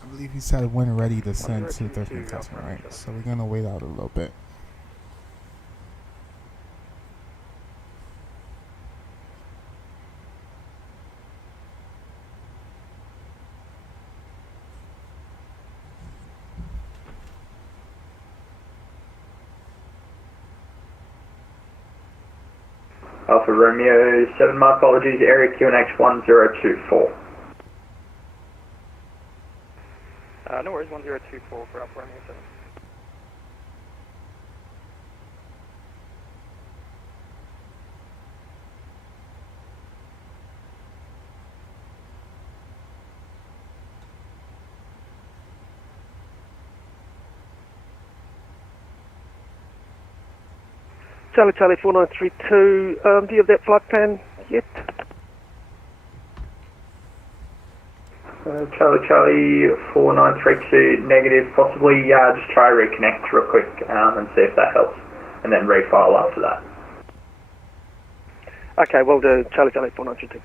I believe he said when ready to send to 13,000, right? So we're going to wait out a little bit. Alpha Romeo 7, my apologies, area QNH 1024. No worries, 1024 for Alpha Romeo 7. Charlie Charlie 4932, do you have that flight plan yet? Charlie Charlie 4932, negative, possibly, just try reconnect real quick and see if that helps, and then refile after that. Okay, well do, Charlie Charlie 4932.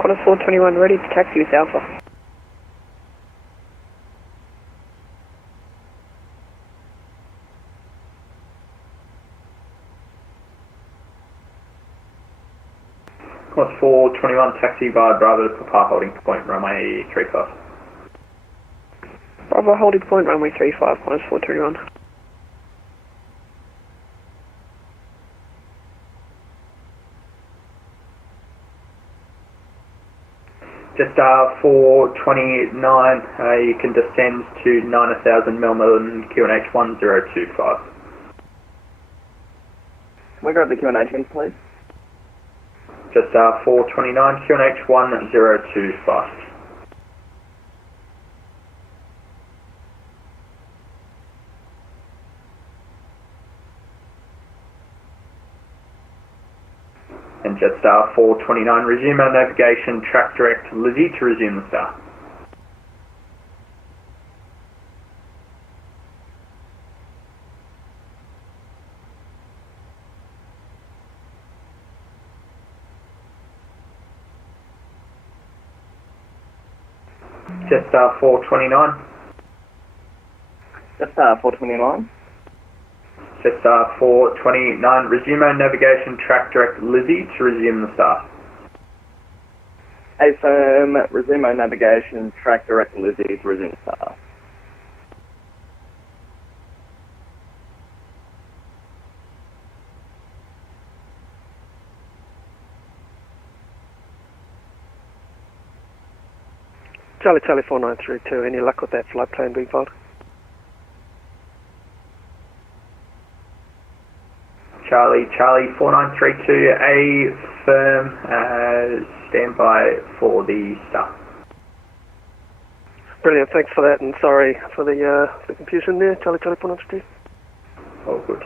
Qantas 421 ready to taxi with Alpha. Qantas 421, taxi via Bravo to Papa holding point, runway 35. Bravo holding point, runway 35, Qantas 421. Just 429, you can descend to 9000 Melbourne QNH 1025. Can we grab the QNH, please? Just 429, QNH 1025. And just 429, resume our navigation, track direct Lizzie to resume the start. Just 429. Just 429. Just 429, resume our navigation, track direct Lizzie to resume the start. A firm, resume my navigation, track direct Lizzie to resume star. Charlie 4932, any luck with that flight plan being filed? Charlie 4932, A firm, stand by for the start. Brilliant, thanks for that, and sorry for the confusion there, Charlie 4932. All good.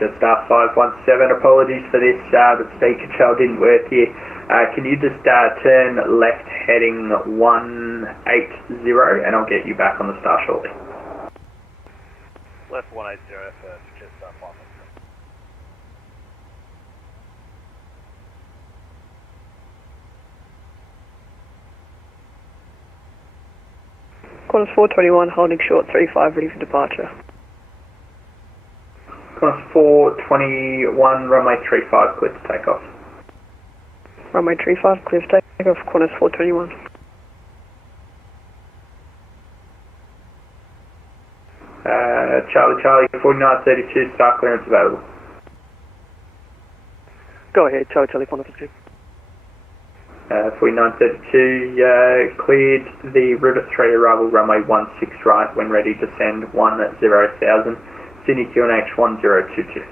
Just 517, apologies for this, the speaker control didn't work here. Can you just turn left heading 180 and I'll get you back on the star shortly. Left 180 for just 517. Qantas 421, holding short 35, ready for departure. Qantas 421, runway 35, clear to take off. Runway 35, clear for takeoff, Qantas 421. Charlie 4932, start clearance available. Go ahead, Charlie 4932. 4932, cleared the Rivet 3 arrival runway 16 right when ready to send 10,000, Sydney QNH 1022.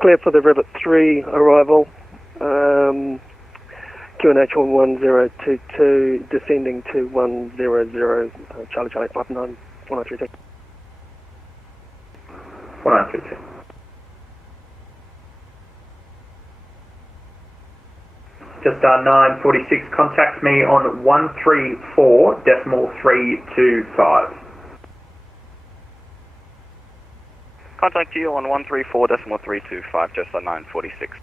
Clear for the Rivet 3 arrival, QNH 1022, descending to 100, Charlie 59, 1932. 1932. Just 946, contact me on 134.325. Contact you on 134.325, just 946.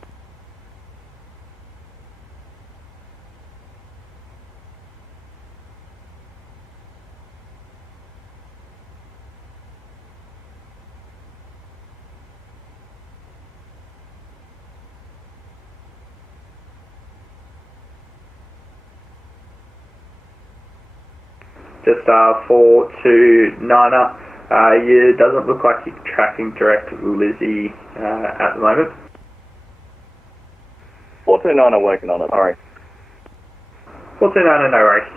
Just 429er. It doesn't look like you're tracking direct Lizzie at the moment. 429 are working on it, sorry. 429er, no worries.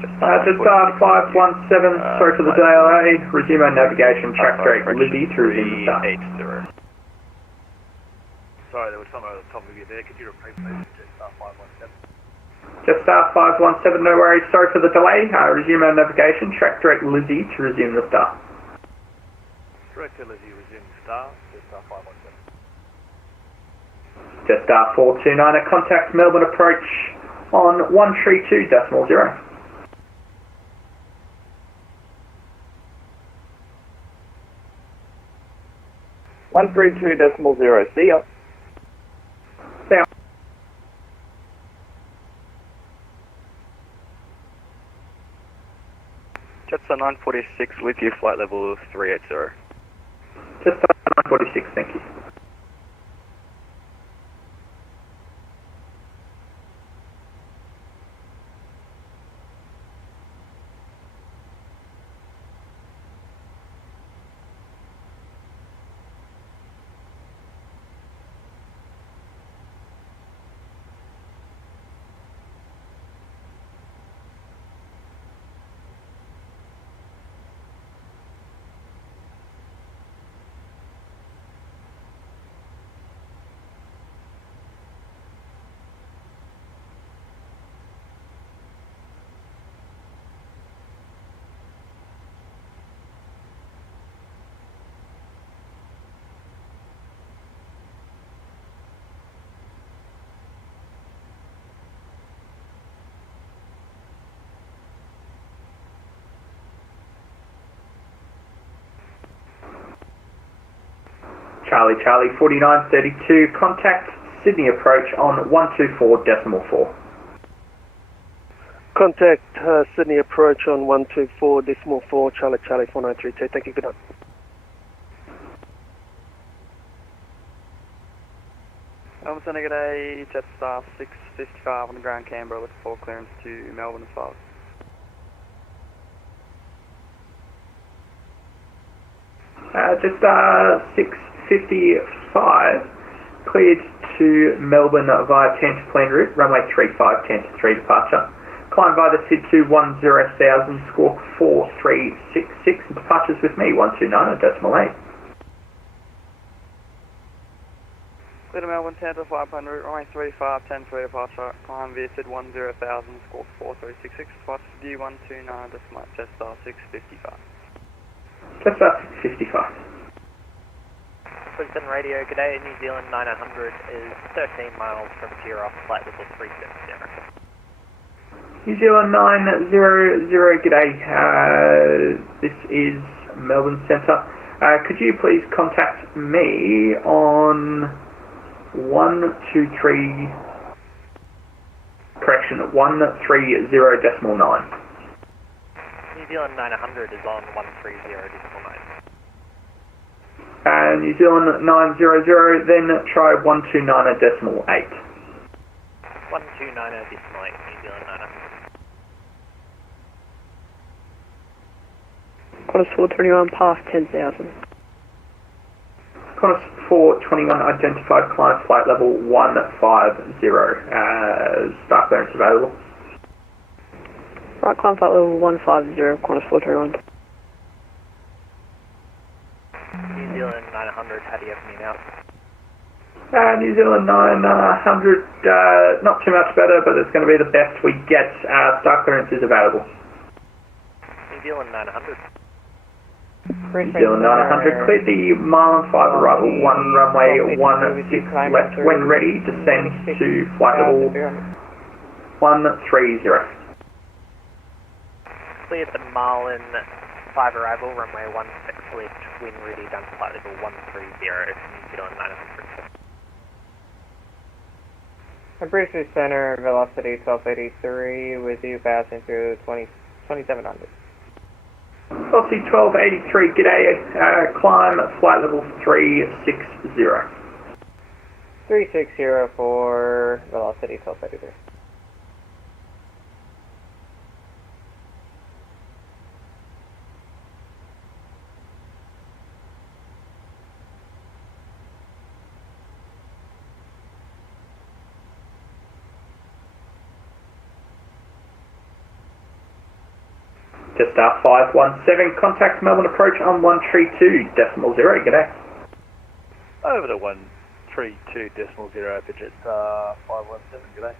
Just 517, sorry for the delay. Resume our navigation, track direct Lizzie to resume the start. Sorry, there was someone at the top of you there. Could you repeat please? Just 517. Just 517, no worries. Sorry for the delay. Resume our navigation, track direct Lizzie to resume the start. Direct to Lizzie, resume the start. Just 517. Just 429, contact Melbourne approach on 132.0. 132.0, see ya. See ya. Jets 946 with you, flight level 380. Just 946, thank you. Charlie Charlie 4932, contact Sydney approach on 124.4. Contact Sydney approach on 124.4, Charlie Charlie 4932. Thank you, good night. Melbourne Centre, g'day, Jetstar 655 on the ground Canberra with full clearance to Melbourne as well. Jetstar 655, cleared to Melbourne via 10 to planned route, runway 35, 10 to 3 departure. Climb via the SID 210,000, squawk 4366, and departures with me, 129.8. Clear to Melbourne, 10 to 500, runway 35, 10 to 3 departure. Climb via SID 10,000, squawk 4366, departures with you, 129.8, Jetstar 655. Jetstar 655. Brisbane Radio, g'day, New Zealand 900 is 13 miles from Tier off flight level 370. New Zealand 900, g'day, this is Melbourne Centre. Could you please contact me on 130.9. New Zealand 900 is on 130.9. New Zealand 900, then try 129.8. 129.8, New Zealand 900. Qantas 421 past 10,000. Qantas 421 identified, climb flight level 150. Start clearance available. Right, climb flight level 150, Qantas 421. New Zealand 900, how do you have me now? New Zealand 900, not too much better, but it's going to be the best we get. Start clearance is available. New Zealand 900. New Zealand 900, cleared the mile and 5 arrival, 1 runway 16 left. When ready, descend to flight level 130. Cleared the mile and 5 arrival, runway 16 left. When ready, down to flight level 130, New Zealand 900. Brisbane Centre, velocity 1283, with you passing through 2700. Velocity 1283, g'day, climb flight level 360. 360 for velocity 1283. Jetstar 517, contact Melbourne approach on 132.0, g'day. Over to 132.0 for Jetstar 517, g'day.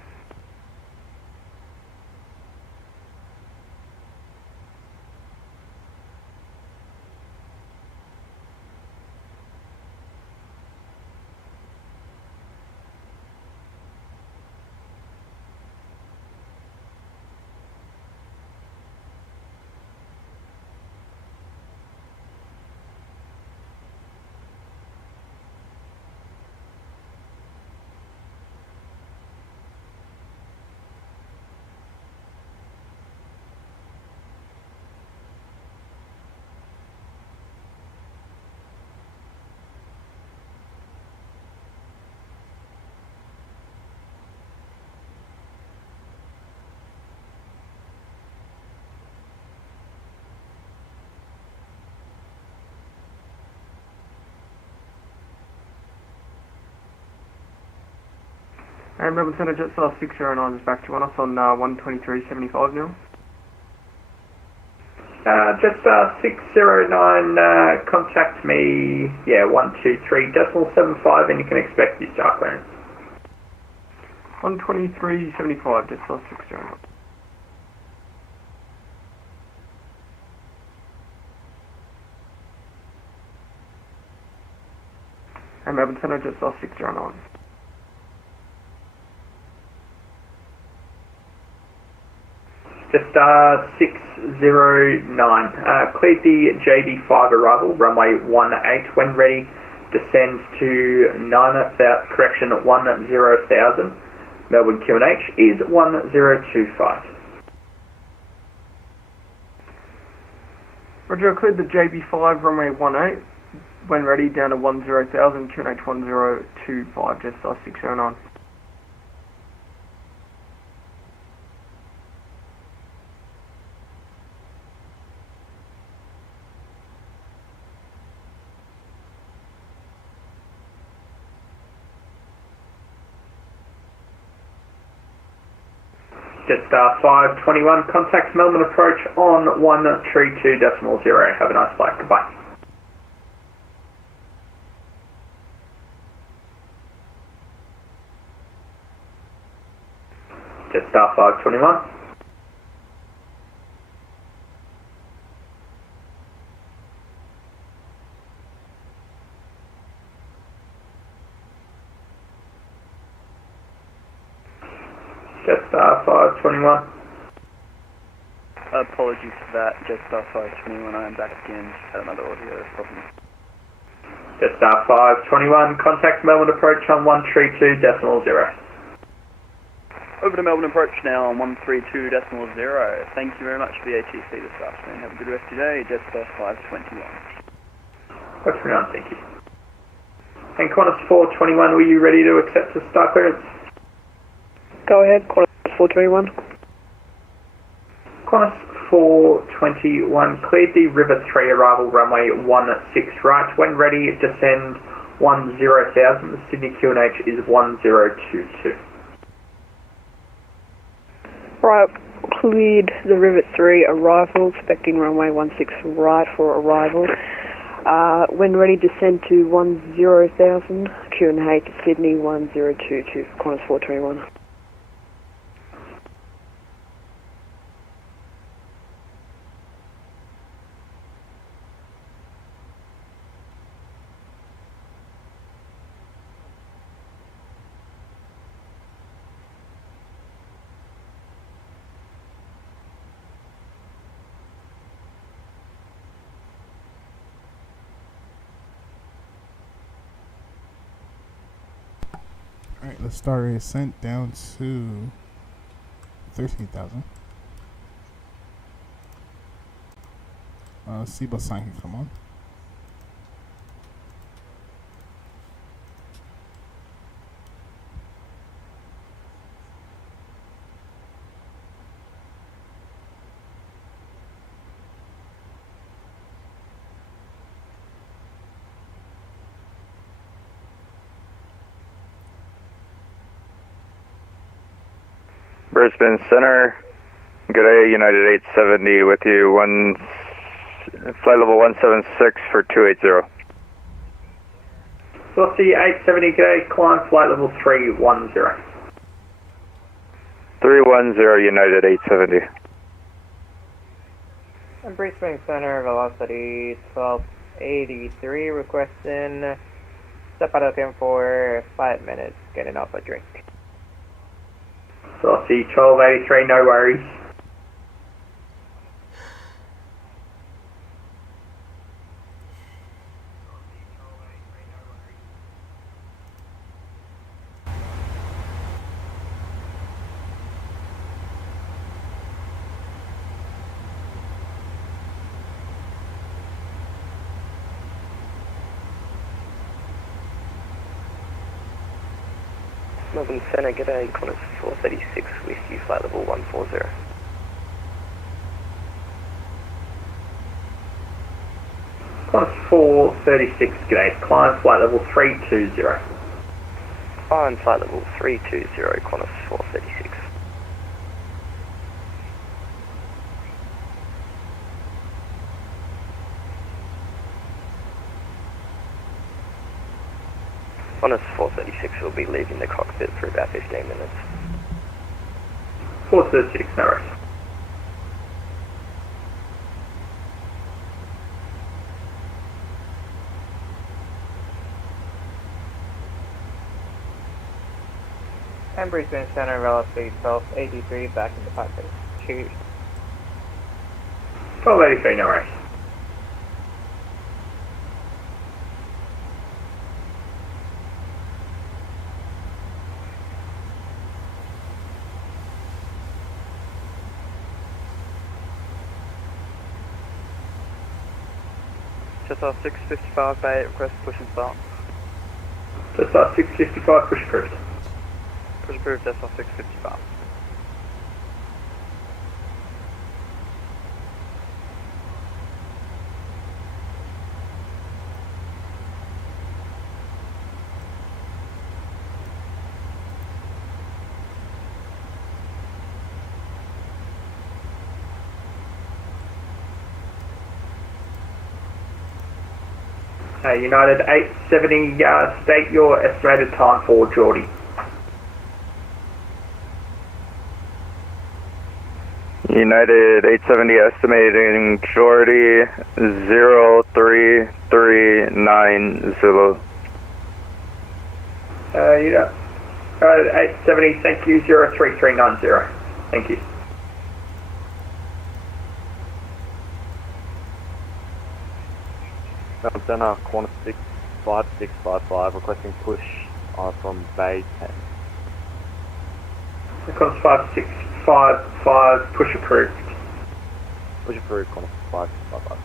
And Melbourne Centre, Jetstar 609 is back to us on 123.75 now. Jetstar 609, contact me, 123.75, and you can expect the start clearance. 123.75, Jetstar 609. And Melbourne Centre, Jetstar 609. Jetstar 609, cleared the JB5 arrival, runway 18. When ready, descend to 10,000. Melbourne QNH is 1025. Roger, cleared the JB5 runway 18. When ready, down to 10,000, QNH 1025, just 609. Jetstar 521, contact Melbourne approach on 132.0. Have a nice flight. Goodbye. Jetstar 521. Jetstar 521. Apologies for that, Jetstar 521, I am back again, just had another audio problem. Jetstar 521, contact Melbourne approach on 132.0. Over to Melbourne approach now on 132.0. Thank you very much for the ATC this afternoon. Have a good rest of your day, Jetstar 521. 521, thank you. And Qantas 421, were you ready to accept the star clearance? Go ahead, Qantas 421. Qantas 421, cleared the River 3 arrival runway 16 right. When ready, descend 10,000. The Sydney QNH is 1022. Right, cleared the Rivet 3 arrival, expecting runway 16 right for arrival. When ready, descend to 10,000, QNH Sydney 1022 for Qantas 421. Alright, let's start our ascent down to 13,000. Let's see what sign can come on. Brisbane Center, good day, United 870 with you, flight level 176 for 280. Velocity 870, g'day, climb flight level 310. 310, United 870. And Brisbane Center, velocity 1283, requesting step out of him for 5 minutes, getting off a drink. Velocity 1283, no worries. Melbourne Centre, g'day, Qantas 436 with you, flight level 140. Qantas 436, g'day, climb flight level 320. Climb flight level 320, Qantas 436. Qantas 436 will be leaving the cockpit for about 15 minutes. 436, no worries. And Brisbane Center, velocity 1283, back in the cockpit. Cheers. 1283, no worries. Jetstar 655 Bay, request push and start. Jetstar 655, push approved. Push approved, Jetstar 655. United 870, state your estimated time for Geordie. United 870 estimating Geordie 03390. United 870, thank you, 03390. Thank you. Center, corner 65655, requesting push from Bay 10. Corner 5655, push approved. Push approved, corner 5655.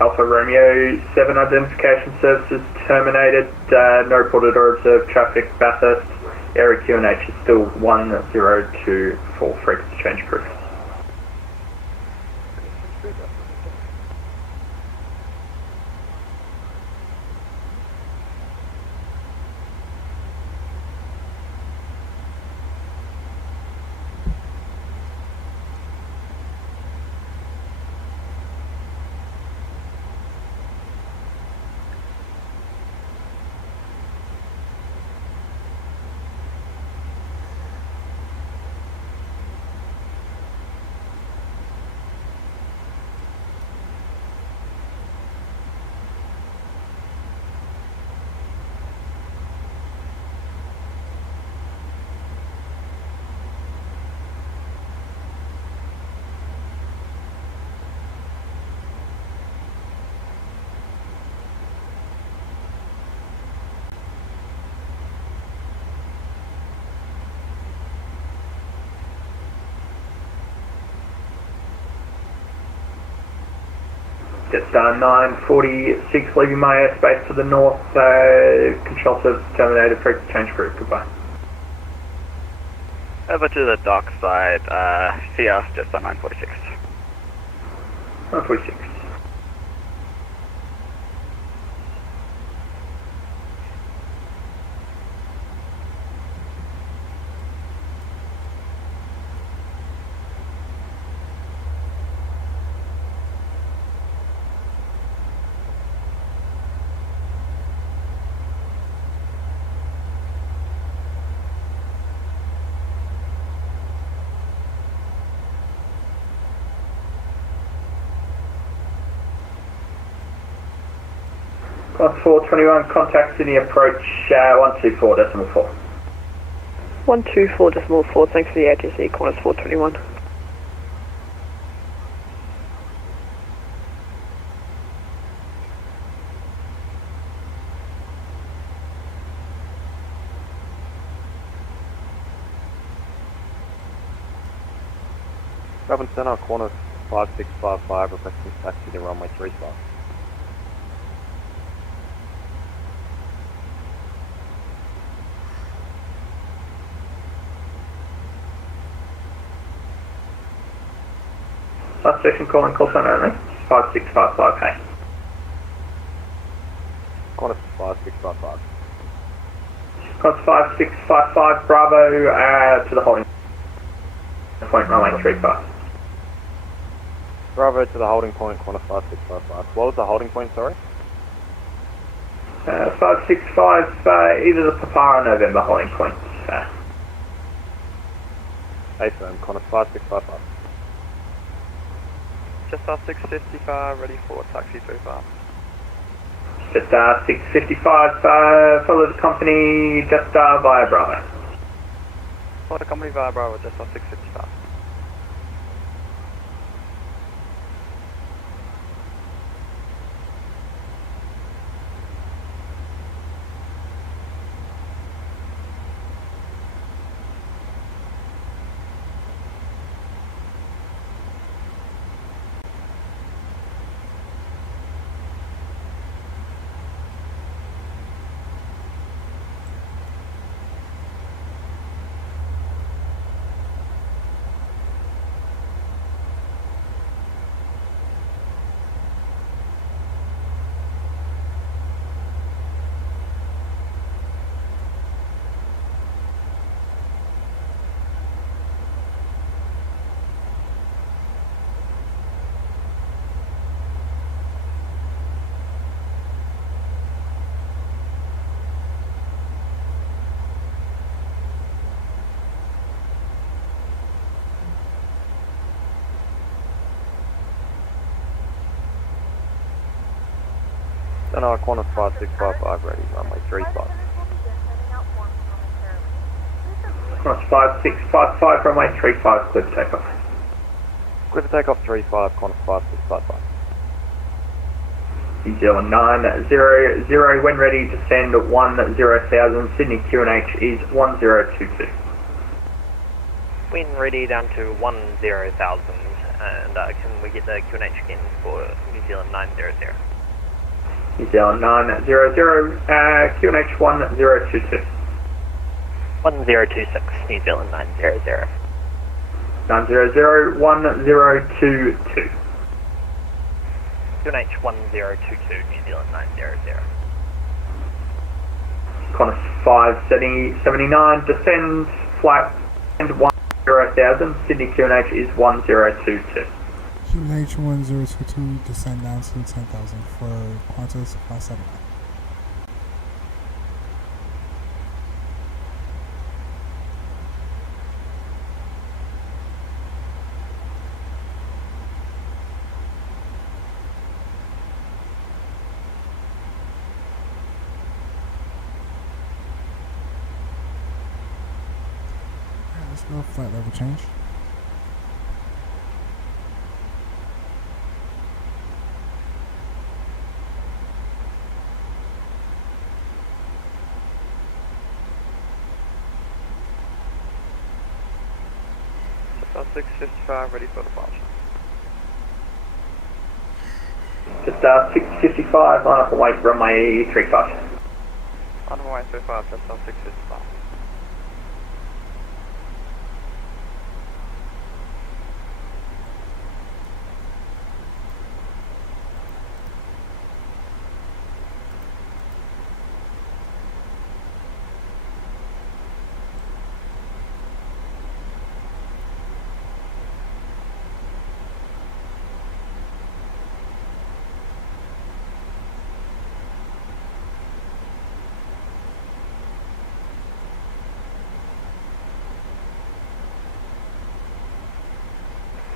Alpha Romeo 7 identification services terminated, no reported or observed traffic Bathurst, area QNH is still 1024, frequency change proof. Jetstar 946, leaving my airspace to the north, control service terminated, frequency change proof, goodbye. Over to the dock side, CR Jetstar 946. 946. Class 421, contact Sydney approach 124.4. 124.4, thanks for the ATC, Qantas 421. Melbourne Center, corner 5655, requesting taxi to runway 35. Last station calling call sign only, 5655, hey. 5655. Qantas 5655 Bravo to the holding point, runway 35. Bravo to the holding point, Qantas 5655. What was the holding point, sorry? 565, either the Papa or November holding point. Affirm, Qantas 5655. Jetstar 655, ready for taxi 35. Jetstar 655, follow the company, Jetstar via Bravo. Follow the company via Bravo, Jetstar 655. Center Qantas 5655 ready, runway 35. Qantas 5655, runway 35, clear for takeoff. Clear for takeoff 35, Qantas 5655. New Zealand 900, when ready, descend 10,000, Sydney QNH is 1022. When ready down to 10,000, and can we get the QNH again for New Zealand 900? New Zealand 900, QNH 1022. 1026, New Zealand 900. 900, 1022. QNH 1022, New Zealand 900. Qantas 579, descend, flight, and 10,000, Sydney QNH is 1022. QNH 1022, descend down to 10,000 for Qantas 579. Let's go flight level change. Jetstar 655, ready for departure. Jetstar 655, line up and wait, runway 35. On runway 35, Jetstar 655.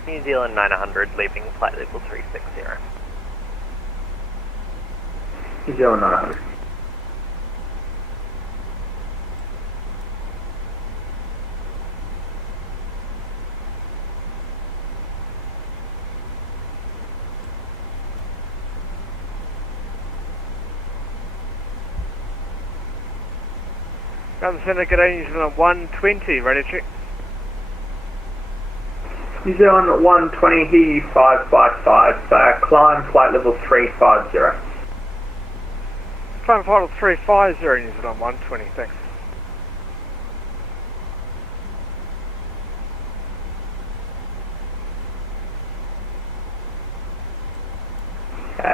New Zealand 900, leaving flight level 360. New Zealand 900. Ground Centre, good day, New Zealand 120, ready to check. New Zealand 120, hear you 555, climb flight level 350. Climb flight level 350, New Zealand 120, thanks.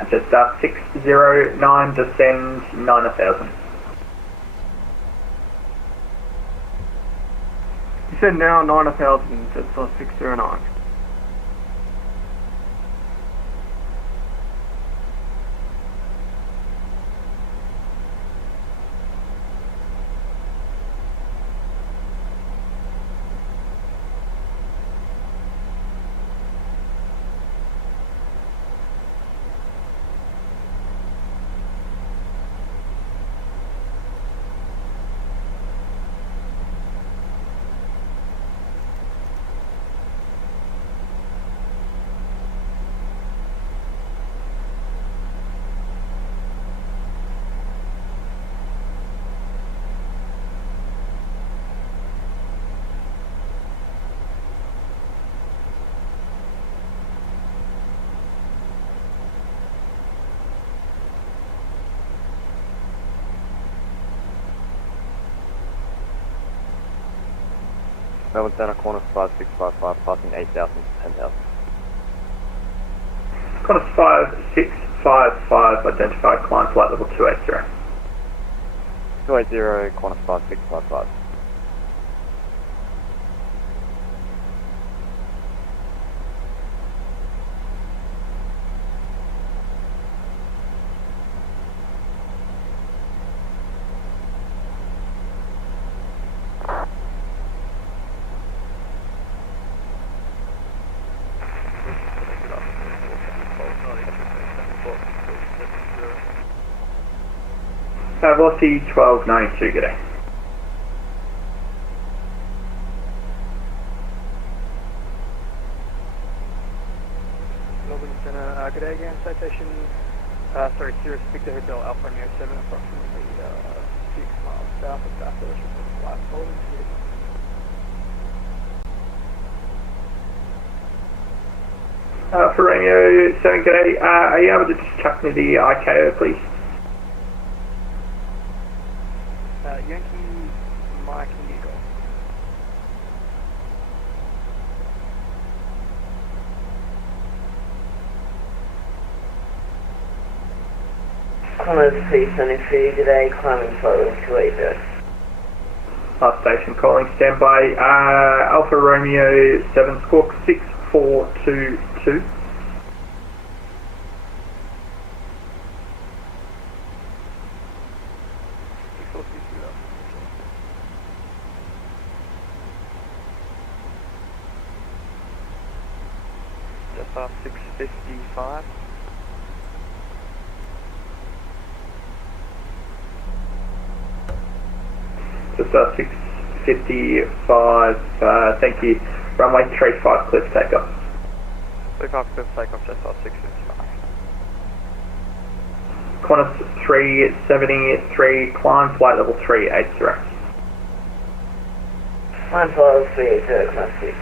Jetstar 609, descend 9,000. descend now 9000, Jetstar 609. Melbourne Centre, Qantas 5655, passing 8,000 to 10,000. Qantas 5655, identify climb flight level 280. 280, Qantas 5655. Velocity 1292, good day. Melbourne Centre, good day again, citation, sorry, Sirius Victor Hotel Alpha Romeo 7, approximately 6 miles south of Bathurst, flight holding to For Romeo 7, good day, are you able to just chuck me the ICAO, please? Yankee Mike Indigo. Qantas P73 today, climbing slowly to 280. Last station calling, standby, Alpha Romeo 7 squawk 6422. Jetstar 655. Jetstar 655, thank you. Runway 35 cliff takeoff. 35 cliff takeoff, Jetstar 655. Qantas 373, climb flight level 380. Climb flight level 380, class 60.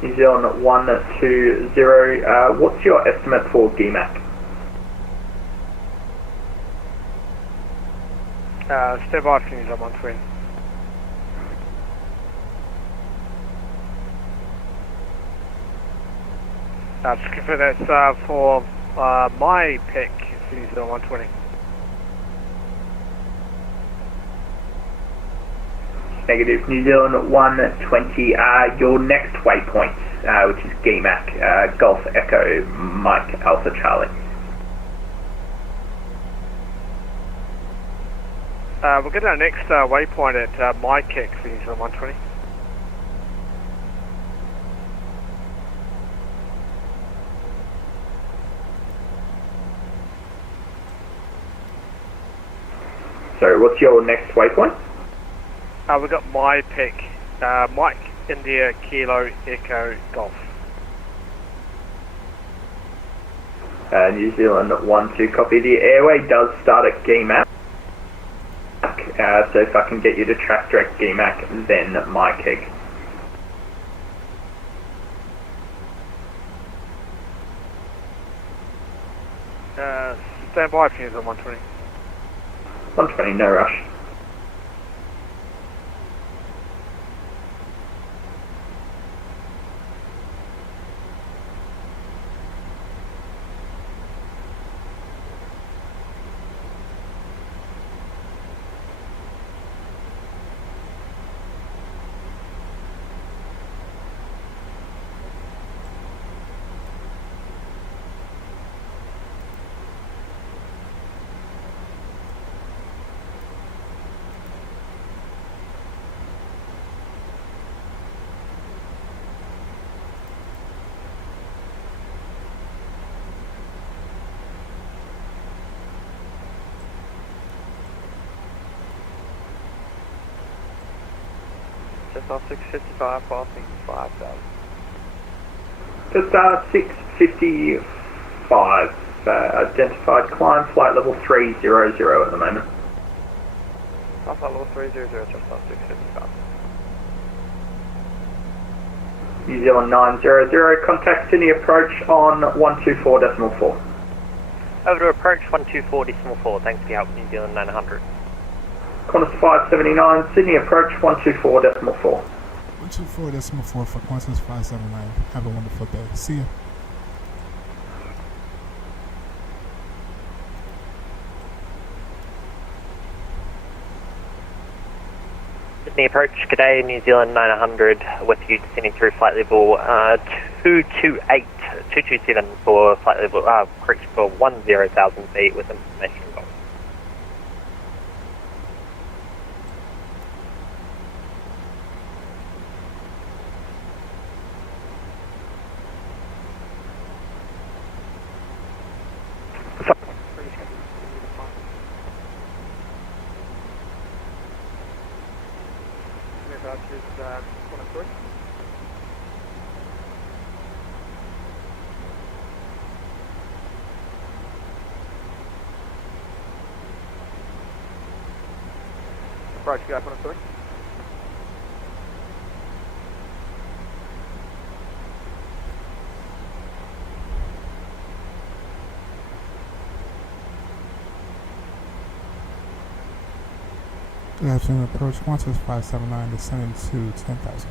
New Zealand 120, what's your estimate for GMAC? Step by for New Zealand 120. Just confirm that's for my pick, New Zealand 120. Negative. New Zealand 120, your next waypoint, which is GMAC, Golf Echo Mike Alpha Charlie. We'll get our next waypoint at my kick for New Zealand 120. So what's your next waypoint? We've got my pick, Mike India Kilo Echo Golf. New Zealand 1-2, copy. The airway does start at GMAC, so if I can get you to track direct GMAC, then my kick. Stand by for New Zealand 120. 120, no rush. Jetstar 655 passing 5,000. Jetstar 655, identified climb flight level 300 at the moment. Flight level 300, Jetstar 655. New Zealand 900, contact Sydney approach on 124.4. Over to approach 124.4, thanks for your help, New Zealand 900. Qantas 579, Sydney approach 124.4. 124.4 for Qantas 579. Have a wonderful day. See ya. Sydney approach, g'day, New Zealand 900, with you descending through flight level 227 for flight level, correct, for 10,000 feet with information goal. Approach, go 103. Good afternoon, approach Qantas 579, descending to 10,000.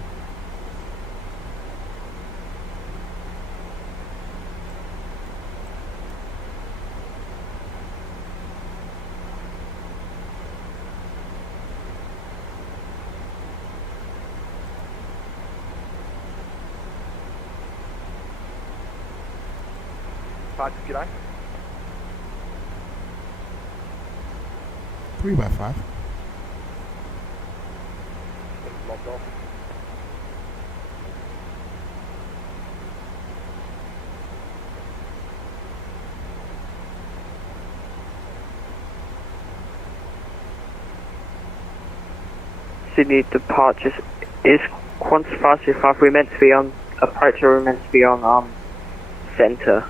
G'day. 3x5. Locked off. Sydney departures. Is Qantas 505 we meant to be on approach or we meant to be on centre?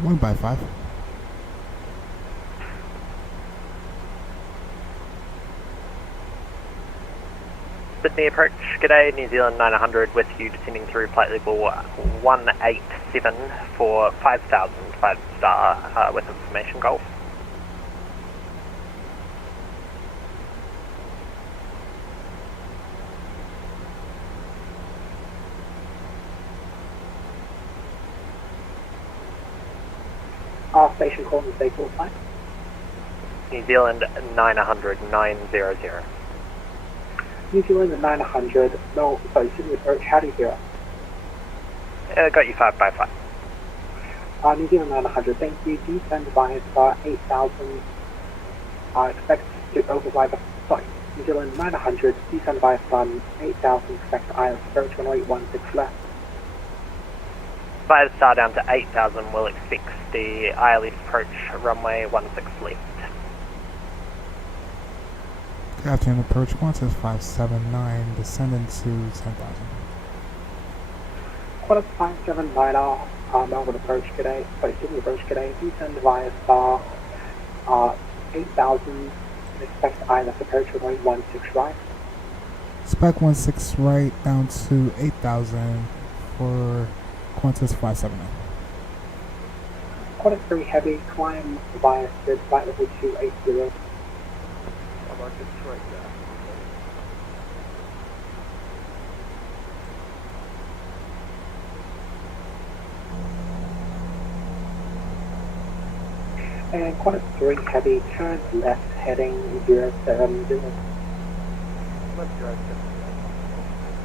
One by 5. Sydney approach, g'day, New Zealand 900, with you descending through flight level 187 for 5,000, 5-star, with information golf. Station call and vehicle flight. New Zealand 900, 900. New Zealand 900, no, sorry, Sydney approach, how do you hear us? Got you 5 by 5. New Zealand 900, thank you. Descend via star 8,000. Expect to overfly the, sorry, New Zealand 900, descend via star 8,000, expect ILS approach runway 16 left. 5-star down to 8,000, we'll expect the ILS approach runway 16 left. Good afternoon, approach Qantas 579, descending to 10,000. Qantas 579, Melbourne approach today, sorry, Sydney approach today, descend via star 8,000, expect ILS approach runway 16 right. Spec 16 right, down to 8,000 for Qantas 579. Qantas 3 heavy, climb via grid flight level 280. I'd like to straight And Qantas 3 heavy, turn left heading 07. Let's go.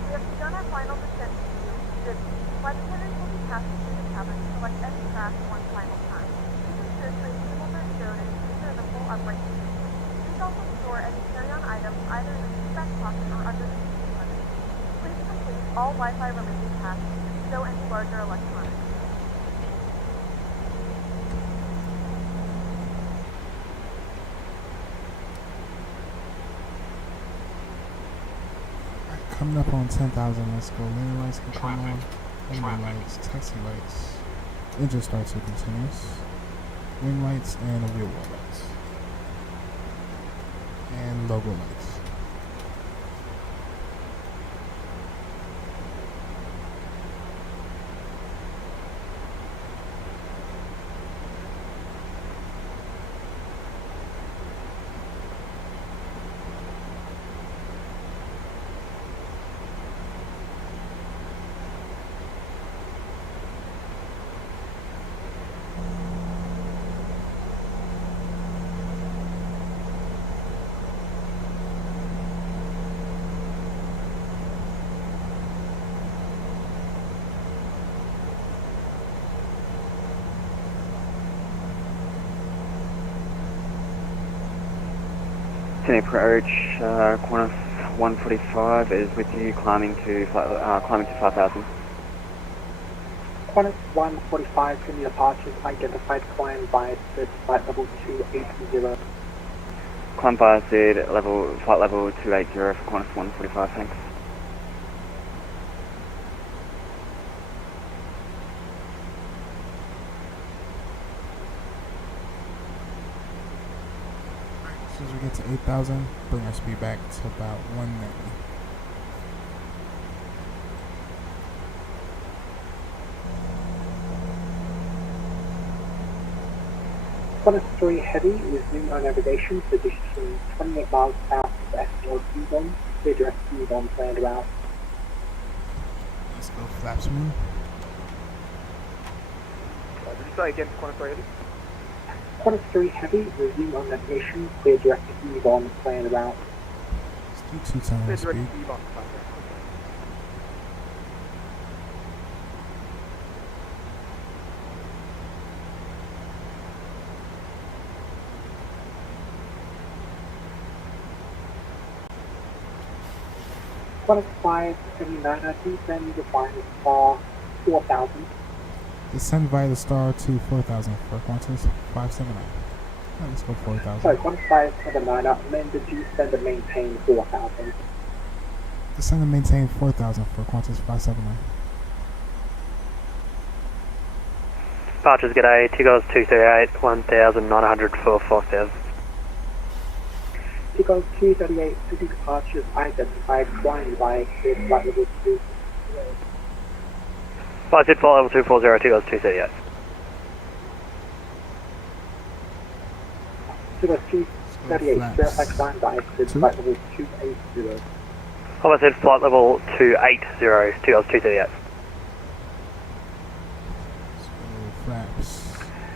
We have begun our final descent to you. Flight attendants will be passing through the cabin to select any craft one final time. Please ensure trays tables are stowed and ensure the full upright seat. Please also store any carry-on items either in the seat back pocket or under the seat cushion. Please complete all Wi-Fi related tasks and stow any larger electronics. Coming up on 10,000, let's go. Landing lights can come on. Landing lights, taxi lights, engine starts and continues. Wing lights and wheel well lights. And logo lights. Approach, Qantas 145 is with you, climbing to 5,000. Qantas 145 to new departures identified climb by flight level 280. Climb by flight level 280 for Qantas 145, thanks. As soon as we get to 8,000, bring our speed back to about 190. Qantas 3 Heavy, resume our navigation, position 28 miles south west of Ybhm, clear direct Ybhm planned route. Let's go flaps smooth. Did you say again, Qantas 3 Heavy? Qantas 3 Heavy, resume on navigation, clear direct Ybhm planned route. Let's do 2 times Clear speed. direct Ybhm. Qantas 579, descend via the star 4,000. Descend via the star to 4,000 for Qantas 579. Right, let's go 4,000. Sorry, Qantas 579, amend the descend and maintain 4,000. Descend and maintain 4,000 for Qantas 579. Departures, g'day, Tigos 238, 1,900 for 4,000. Tigos 238, city departures identified, flying by flight level 2. Flight flight level 240, Tigos 238. Tigos 238, verify climb by flight level 280. I said flight level 280, Tigos 238. Flaps.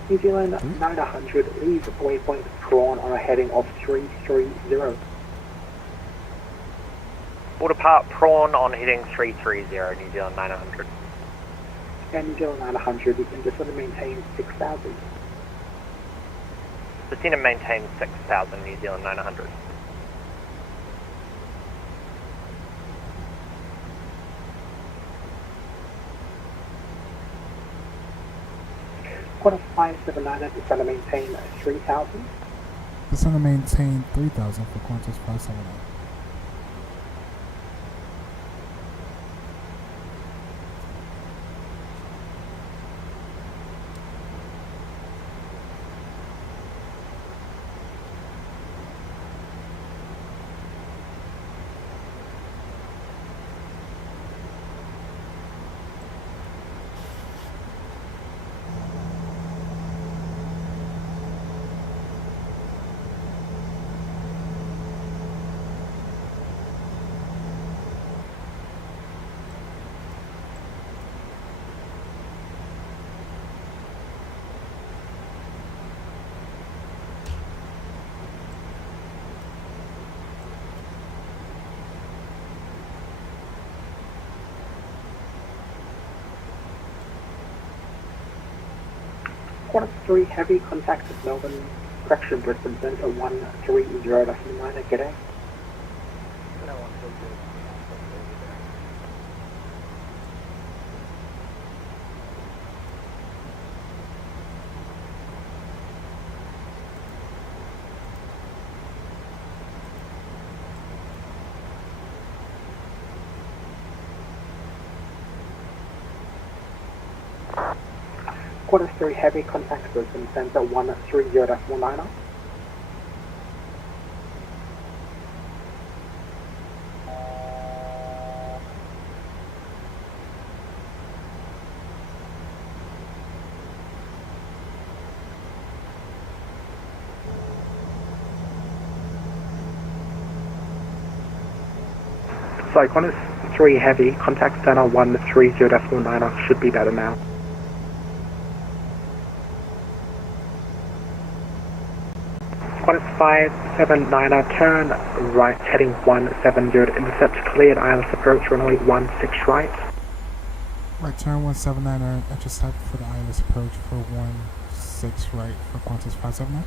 New Zealand 900, leave waypoint Prawn on a heading of 330. We'll depart Prawn on heading 330, New Zealand 900. And New Zealand 900, you can descend and maintain 6,000. Descend and maintain 6,000, New Zealand 900. Qantas 579, descend and maintain 3,000. Descend and maintain 3,000 for Qantas 579. Qantas 3 Heavy, contacted Melbourne, correction, Brisbane Centre 130.9, g'day. Qantas 3 Heavy, contact Brisbane Centre 130.9. Sorry, Qantas 3 Heavy, contact Centre 130.9, should be better now. Qantas 579, turn right, heading 170, intercept cleared, ILS approach, runway 16 right. Right turn 179, intercept for the ILS approach for 16 right for Qantas 579.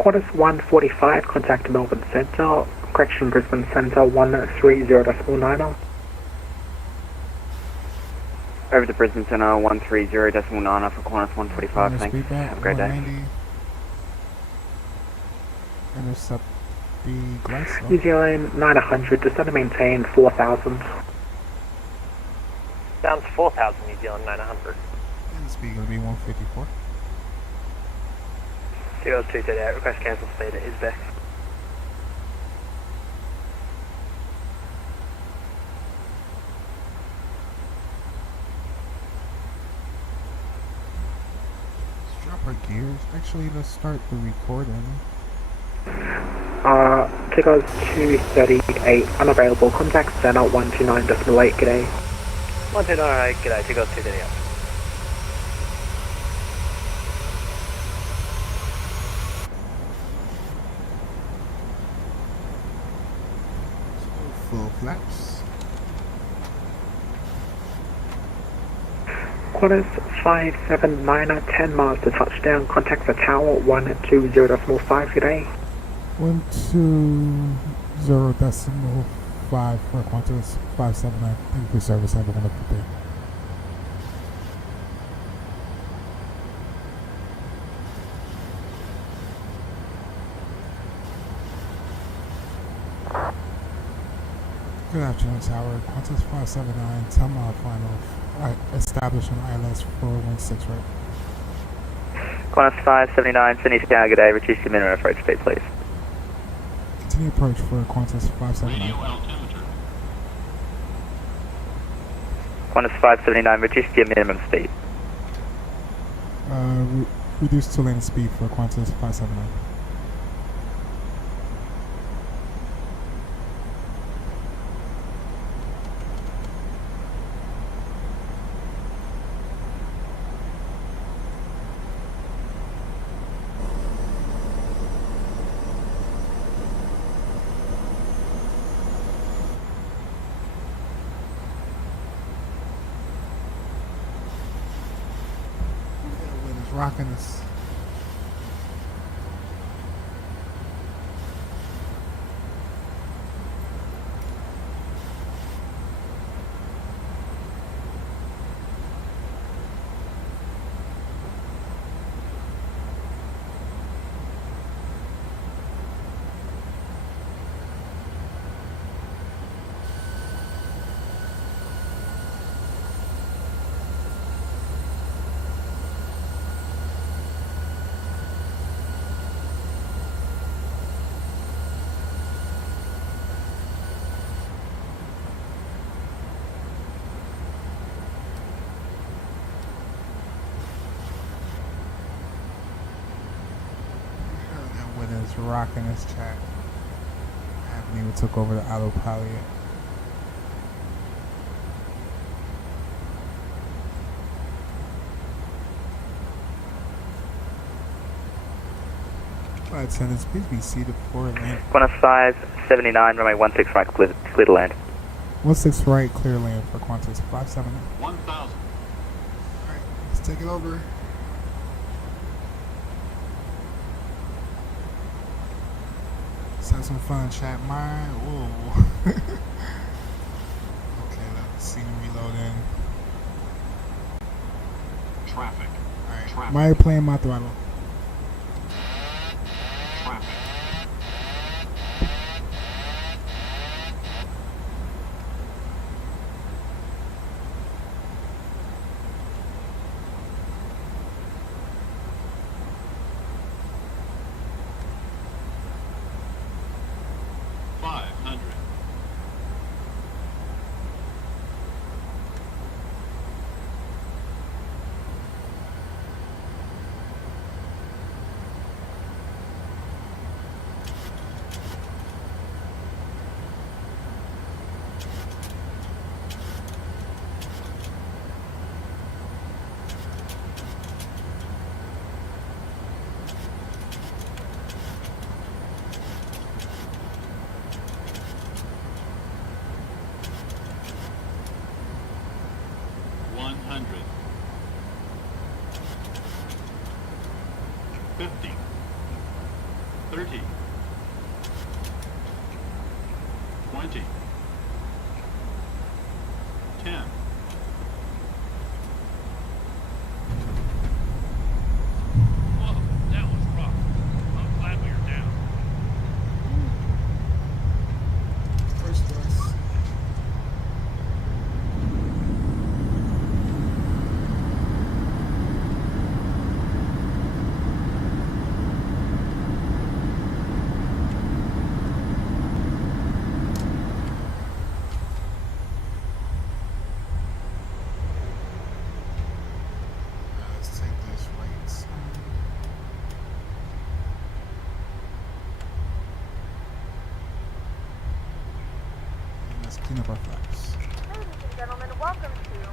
Qantas 145, contact Melbourne Centre, correction, Brisbane Centre 130.9. Over to Brisbane Centre 130.9 for Qantas 145, thanks. Have a great day. Intercept the glass. New Zealand 900, descend to maintain 4,000. Down to 4,000, New Zealand 900. And the speed going to be 154. 238, request cancel speed at Ybhm-Yssy. Let's drop our gears. Actually, let's start the recording. Tickers 238, unavailable, contact Center 129.8, g'day. 129.8, g'day, Tickers 238. Full flaps. Qantas 579, 10 miles to touchdown, contact the tower 120.5, g'day. 120.5 for Qantas 579. Thank you for service. Have a wonderful day. Good afternoon, Tower. Qantas 579, 10 mile final. Establishing ILS for 16 right. Qantas 579, Sydney Sky, good day, reduce your minimum approach speed, please. Continue approach for Qantas 579. Qantas 579, reduce your minimum speed. Reduce to lane speed for Qantas 579. Rocking us. Is rocking this chat. I haven't even took over the autopilot yet. Flight attendants, please be seated for landing. Qantas 579, runway 16 right, clear to land. 16 right, clear land for Qantas 579. 1,000. Alright, let's take it over. Let's have some fun, chat. Whoa. Okay, let's see them reload in. Traffic. Alright, my airplane, my throttle. Traffic.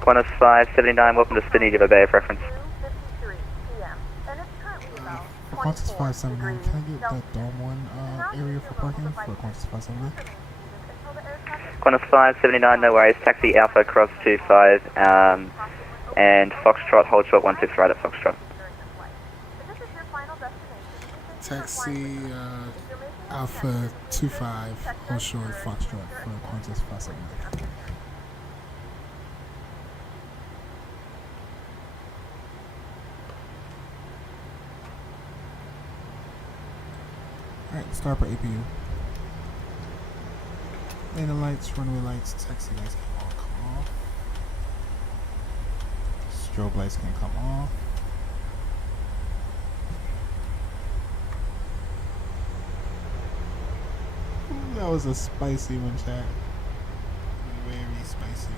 Qantas 579, welcome to Sydney, give a bay of reference. For Qantas 579, can I get that Dome 1 area for parking for Qantas 579? Qantas 579, no worries, taxi Alpha cross 25, and Foxtrot, hold short 16 right at Foxtrot. Taxi Alpha 25, hold short Foxtrot for Qantas 579. Alright, start by APU. Landing lights, runway lights, taxi lights can all come off. Strobe lights can come off. Ooh, that was a spicy one, chat. Very spicy.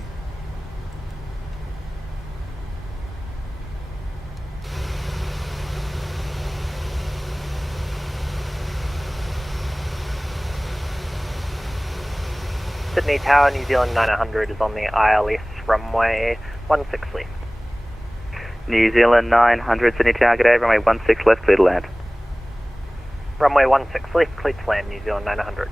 Sydney Tower, New Zealand 900 is on the ILS runway 16 left. New Zealand 900, Sydney Tower, good day, runway 16 left, clear to land. Runway 16 left, clear to land, New Zealand 900.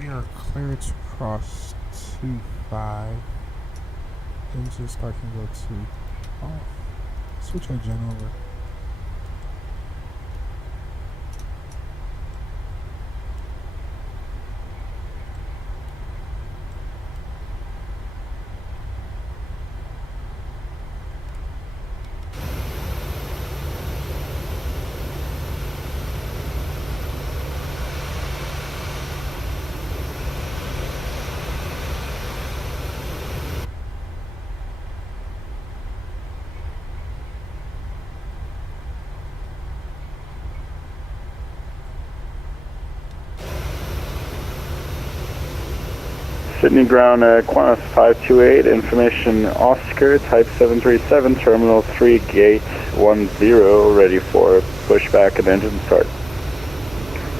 We are clear to cross 25. Engine start can go to off. Switch our gen over. Sydney ground Qantas 528, information Oscar, type 737, terminal 3, gate 10, ready for pushback and engine start.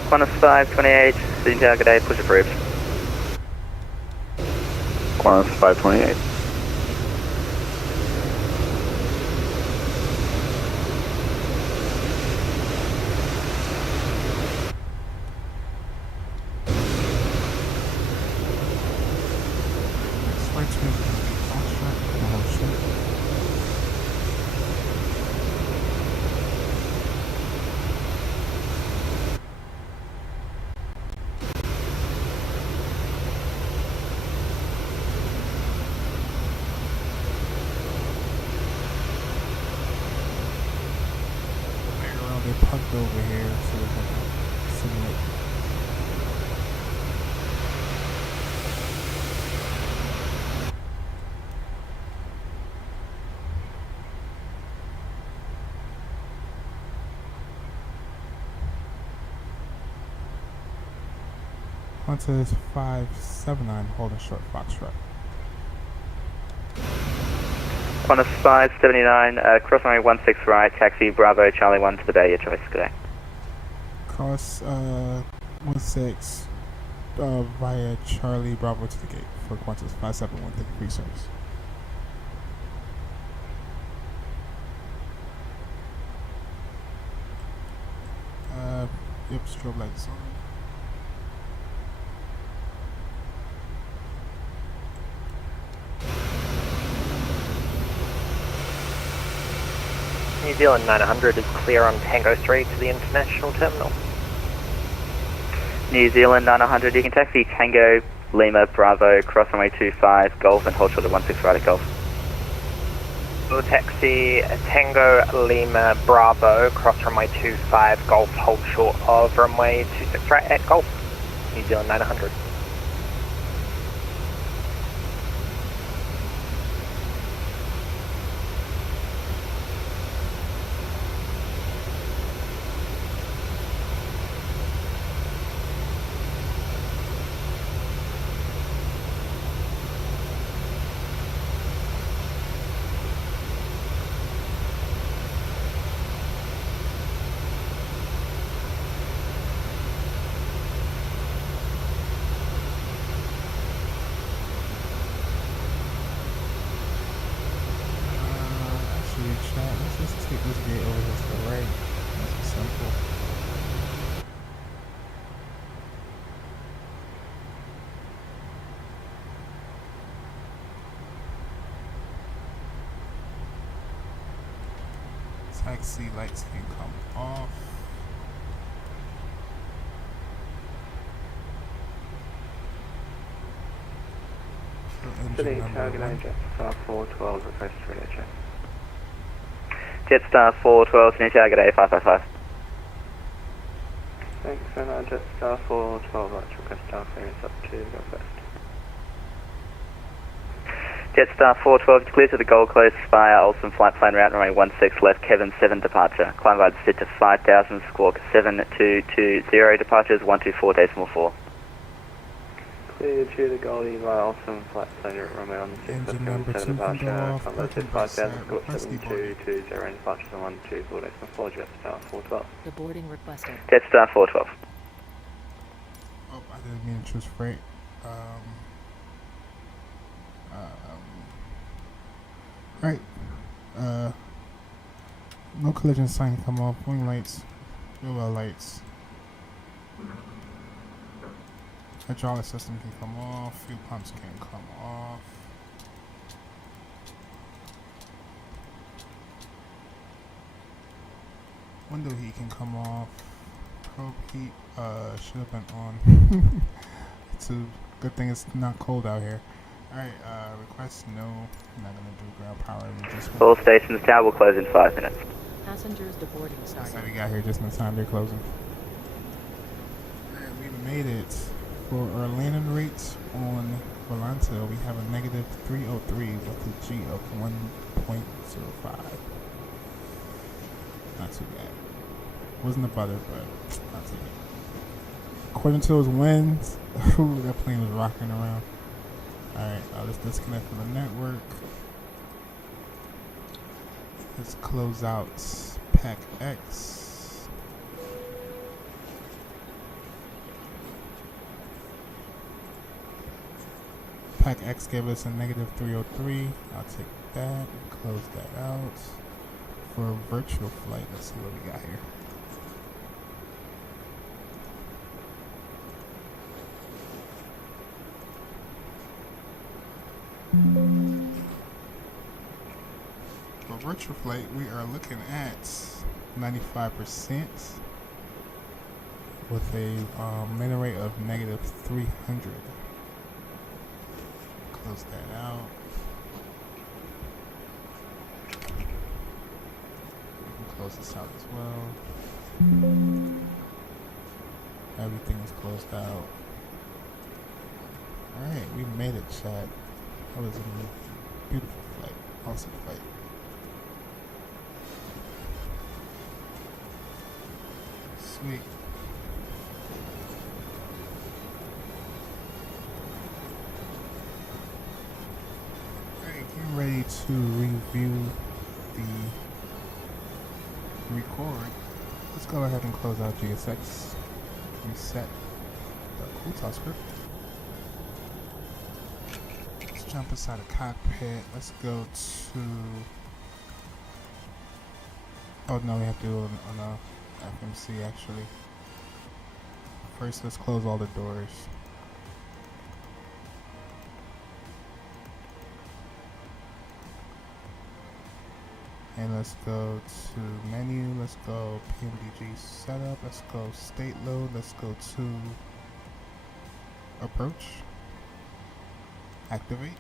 Qantas 528, Sydney Tower, good day, push approved. Qantas 528. They parked over here so we can simulate. Qantas 579 holding short Foxtrot. Qantas 579, cross runway 16 right, taxi Bravo Charlie 1 to the bay, your choice, good day. Cross 16 via Charlie Bravo to the gate for Qantas 571, thank you for your service. Yep, strobe lights on. New Zealand 900 is clear on Tango 3 to the international terminal. New Zealand 900, you can taxi Tango Lima Bravo, cross runway 25 Golf and hold short at 16 right at Golf. We'll taxi Tango Lima Bravo, cross runway 25 Golf, hold short of runway 26 right at Golf. New Zealand 900. Let's just take this gate over here to the right. Nice and simple. Taxi lights can come off. City target Jetstar 412, request radio check. Jetstar 412, Sydney target A555. Thanks, and Jetstar 412, let's request our clearance up to go first. Jetstar 412, clear to the Gold Coast via Olsen flight plan route runway 16 left, Kevin 7 departure. Climb by set to 5000, squawk 7220, departures 124.4. Clear to the Goldie via Olsen flight plan route runway 16 left, Kevin 7 departure. Climb by set 5000, squawk 7220, departures 124.4, Jetstar 412. The boarding requested. Jetstar 412. Oh, I didn't mean to choose freight. Right. No collision sign come off. Wing lights. Real well lights. Hydraulic system can come off. Fuel pumps can come off. Window heat can come off. Probe heat should have been on. It's a good thing it's not cold out here. Alright, request no. I'm not gonna do ground power. Just All stations, tower will close in 5 minutes. Passengers deboarding starting. So we got here just in time they're closing. Alright, we made it. For our landing rates on Volanta, we have a negative 303 with a G of 1.05. Not too bad. Wasn't a butter, but not too bad. According to those winds, that plane was rocking around. Alright, let's disconnect from the network. Let's close out Pack X. Pack X gave us a negative 303. I'll take that and close that out. For a virtual flight, let's see what we got here. For virtual flight, we are looking at 95% with a minute rate of negative 300. Close that out. We can close this out as well. Everything is closed out. Alright, we made it, chat. That was a beautiful flight. Awesome flight. Sweet. Getting ready to review the record. Let's go ahead and close out GSX. Reset the Qantas script. Let's jump inside the cockpit. Let's go to. Oh no, we have to do it on a FMC actually. First, let's close all the doors. And let's go to menu, let's go pmdg setup, let's go state load, let's go to approach, activate.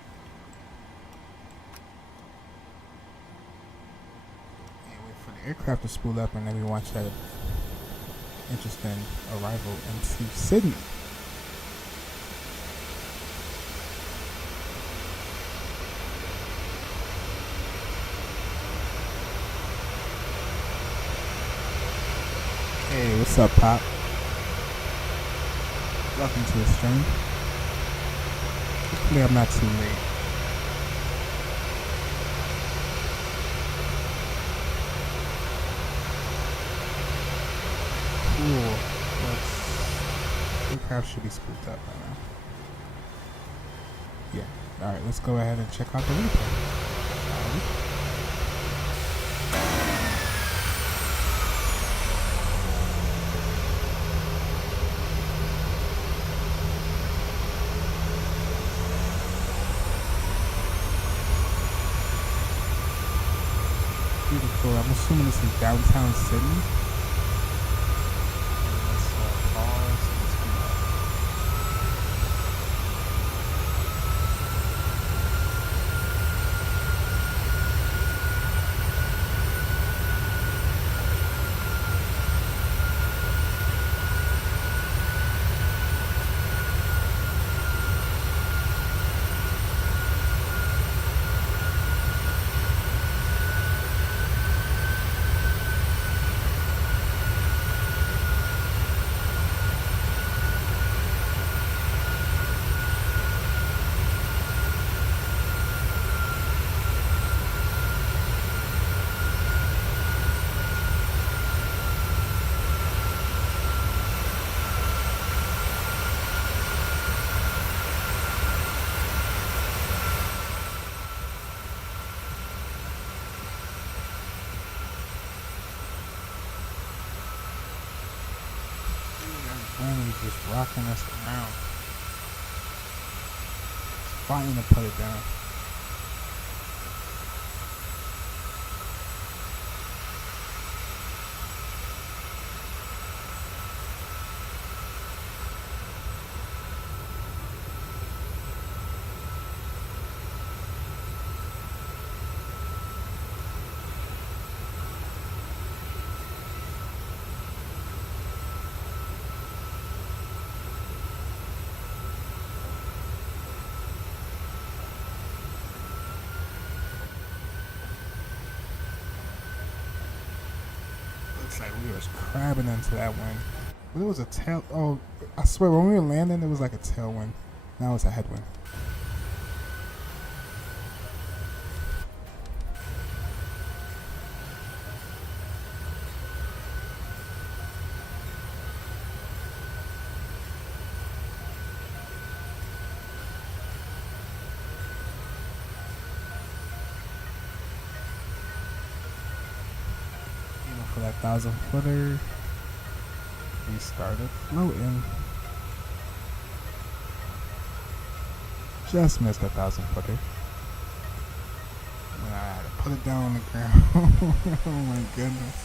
And wait for the aircraft to spool up and then we watch that interesting arrival into Sydney. Hey, what's up, Pop? Welcome to the stream. Hopefully I'm not too late. Cool. The aircraft should be spooked up by now. Yeah. Alright, let's go ahead and check out the replay. Beautiful. I'm assuming this is downtown Sydney. Let's pause. Let's go. Just rocking us around. fighting to put it down. Like we was crabbing into that wind, but it was a tail. Oh, I swear when we were landing, it was like a tailwind. Now it's a headwind. For that 1,000 footer, we started floating. Just missed 1,000 footer. And I had to put it down on the ground. Oh my goodness.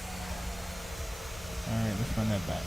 Alright, let's run that back.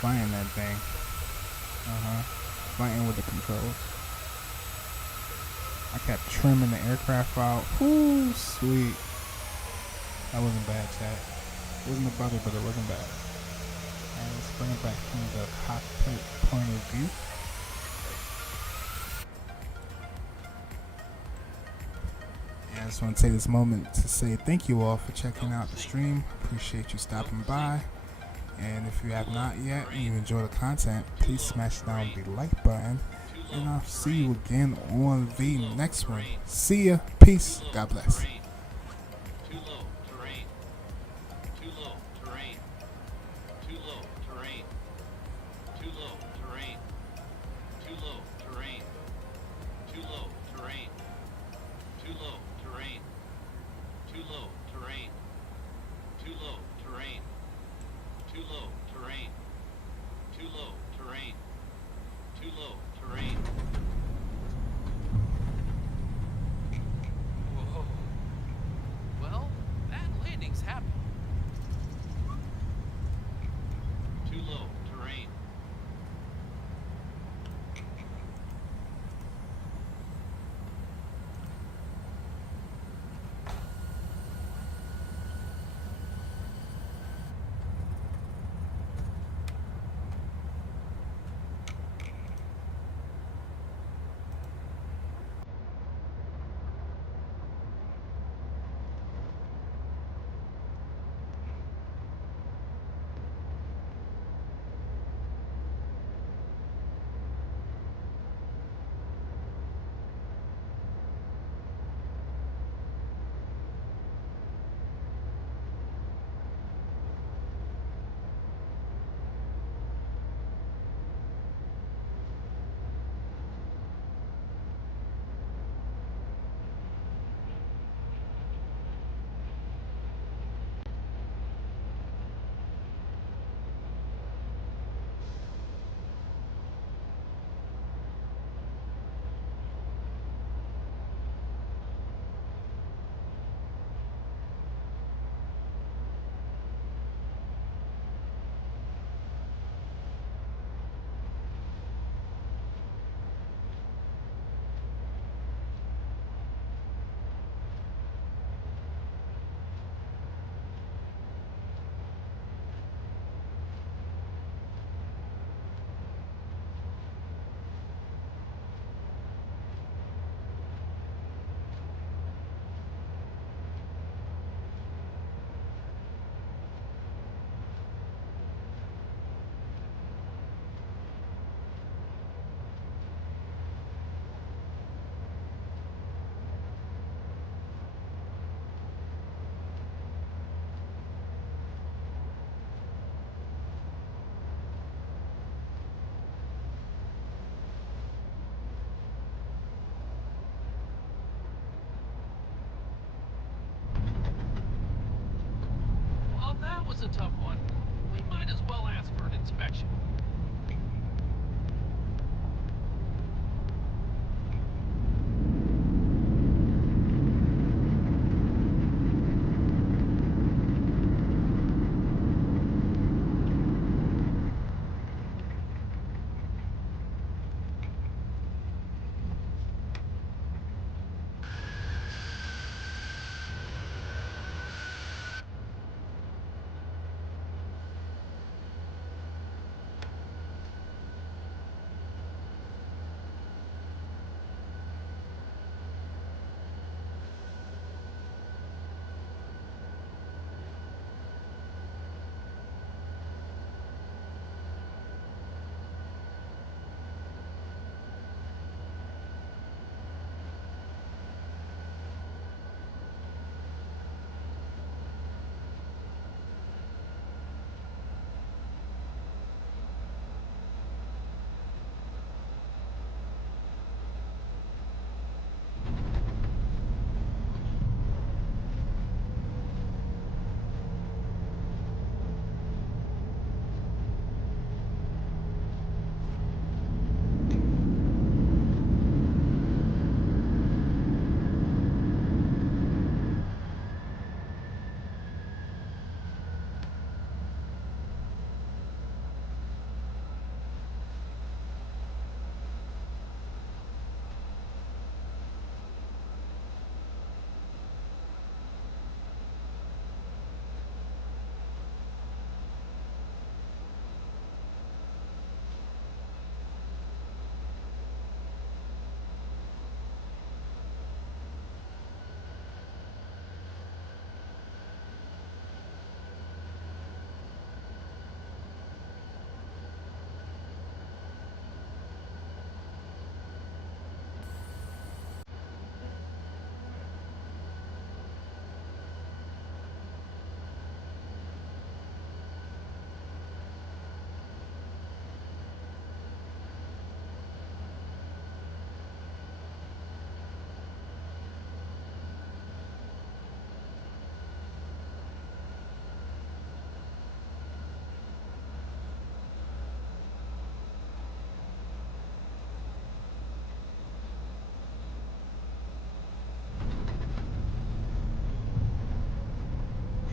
Flying that thing. Flying with the controls. I kept trimming the aircraft out. Ooh, sweet. That wasn't bad, chat. It wasn't a butter, but it wasn't bad. Alright, let's bring it back from the cockpit point of view. I just want to take this moment to say thank you all for checking out the stream. Appreciate you stopping by. And if you have not yet and you enjoy the content, please smash down the like button. And I'll see you again on the next one. See ya. Peace. God bless. Too low terrain. Too low terrain. Too low terrain. Too low terrain. Too low terrain. Too low terrain. Too low terrain. Too low terrain. Too low terrain. Too low terrain. Too low terrain. Too low terrain. Whoa. That was a tough one. We might as well ask for an inspection.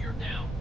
You're down.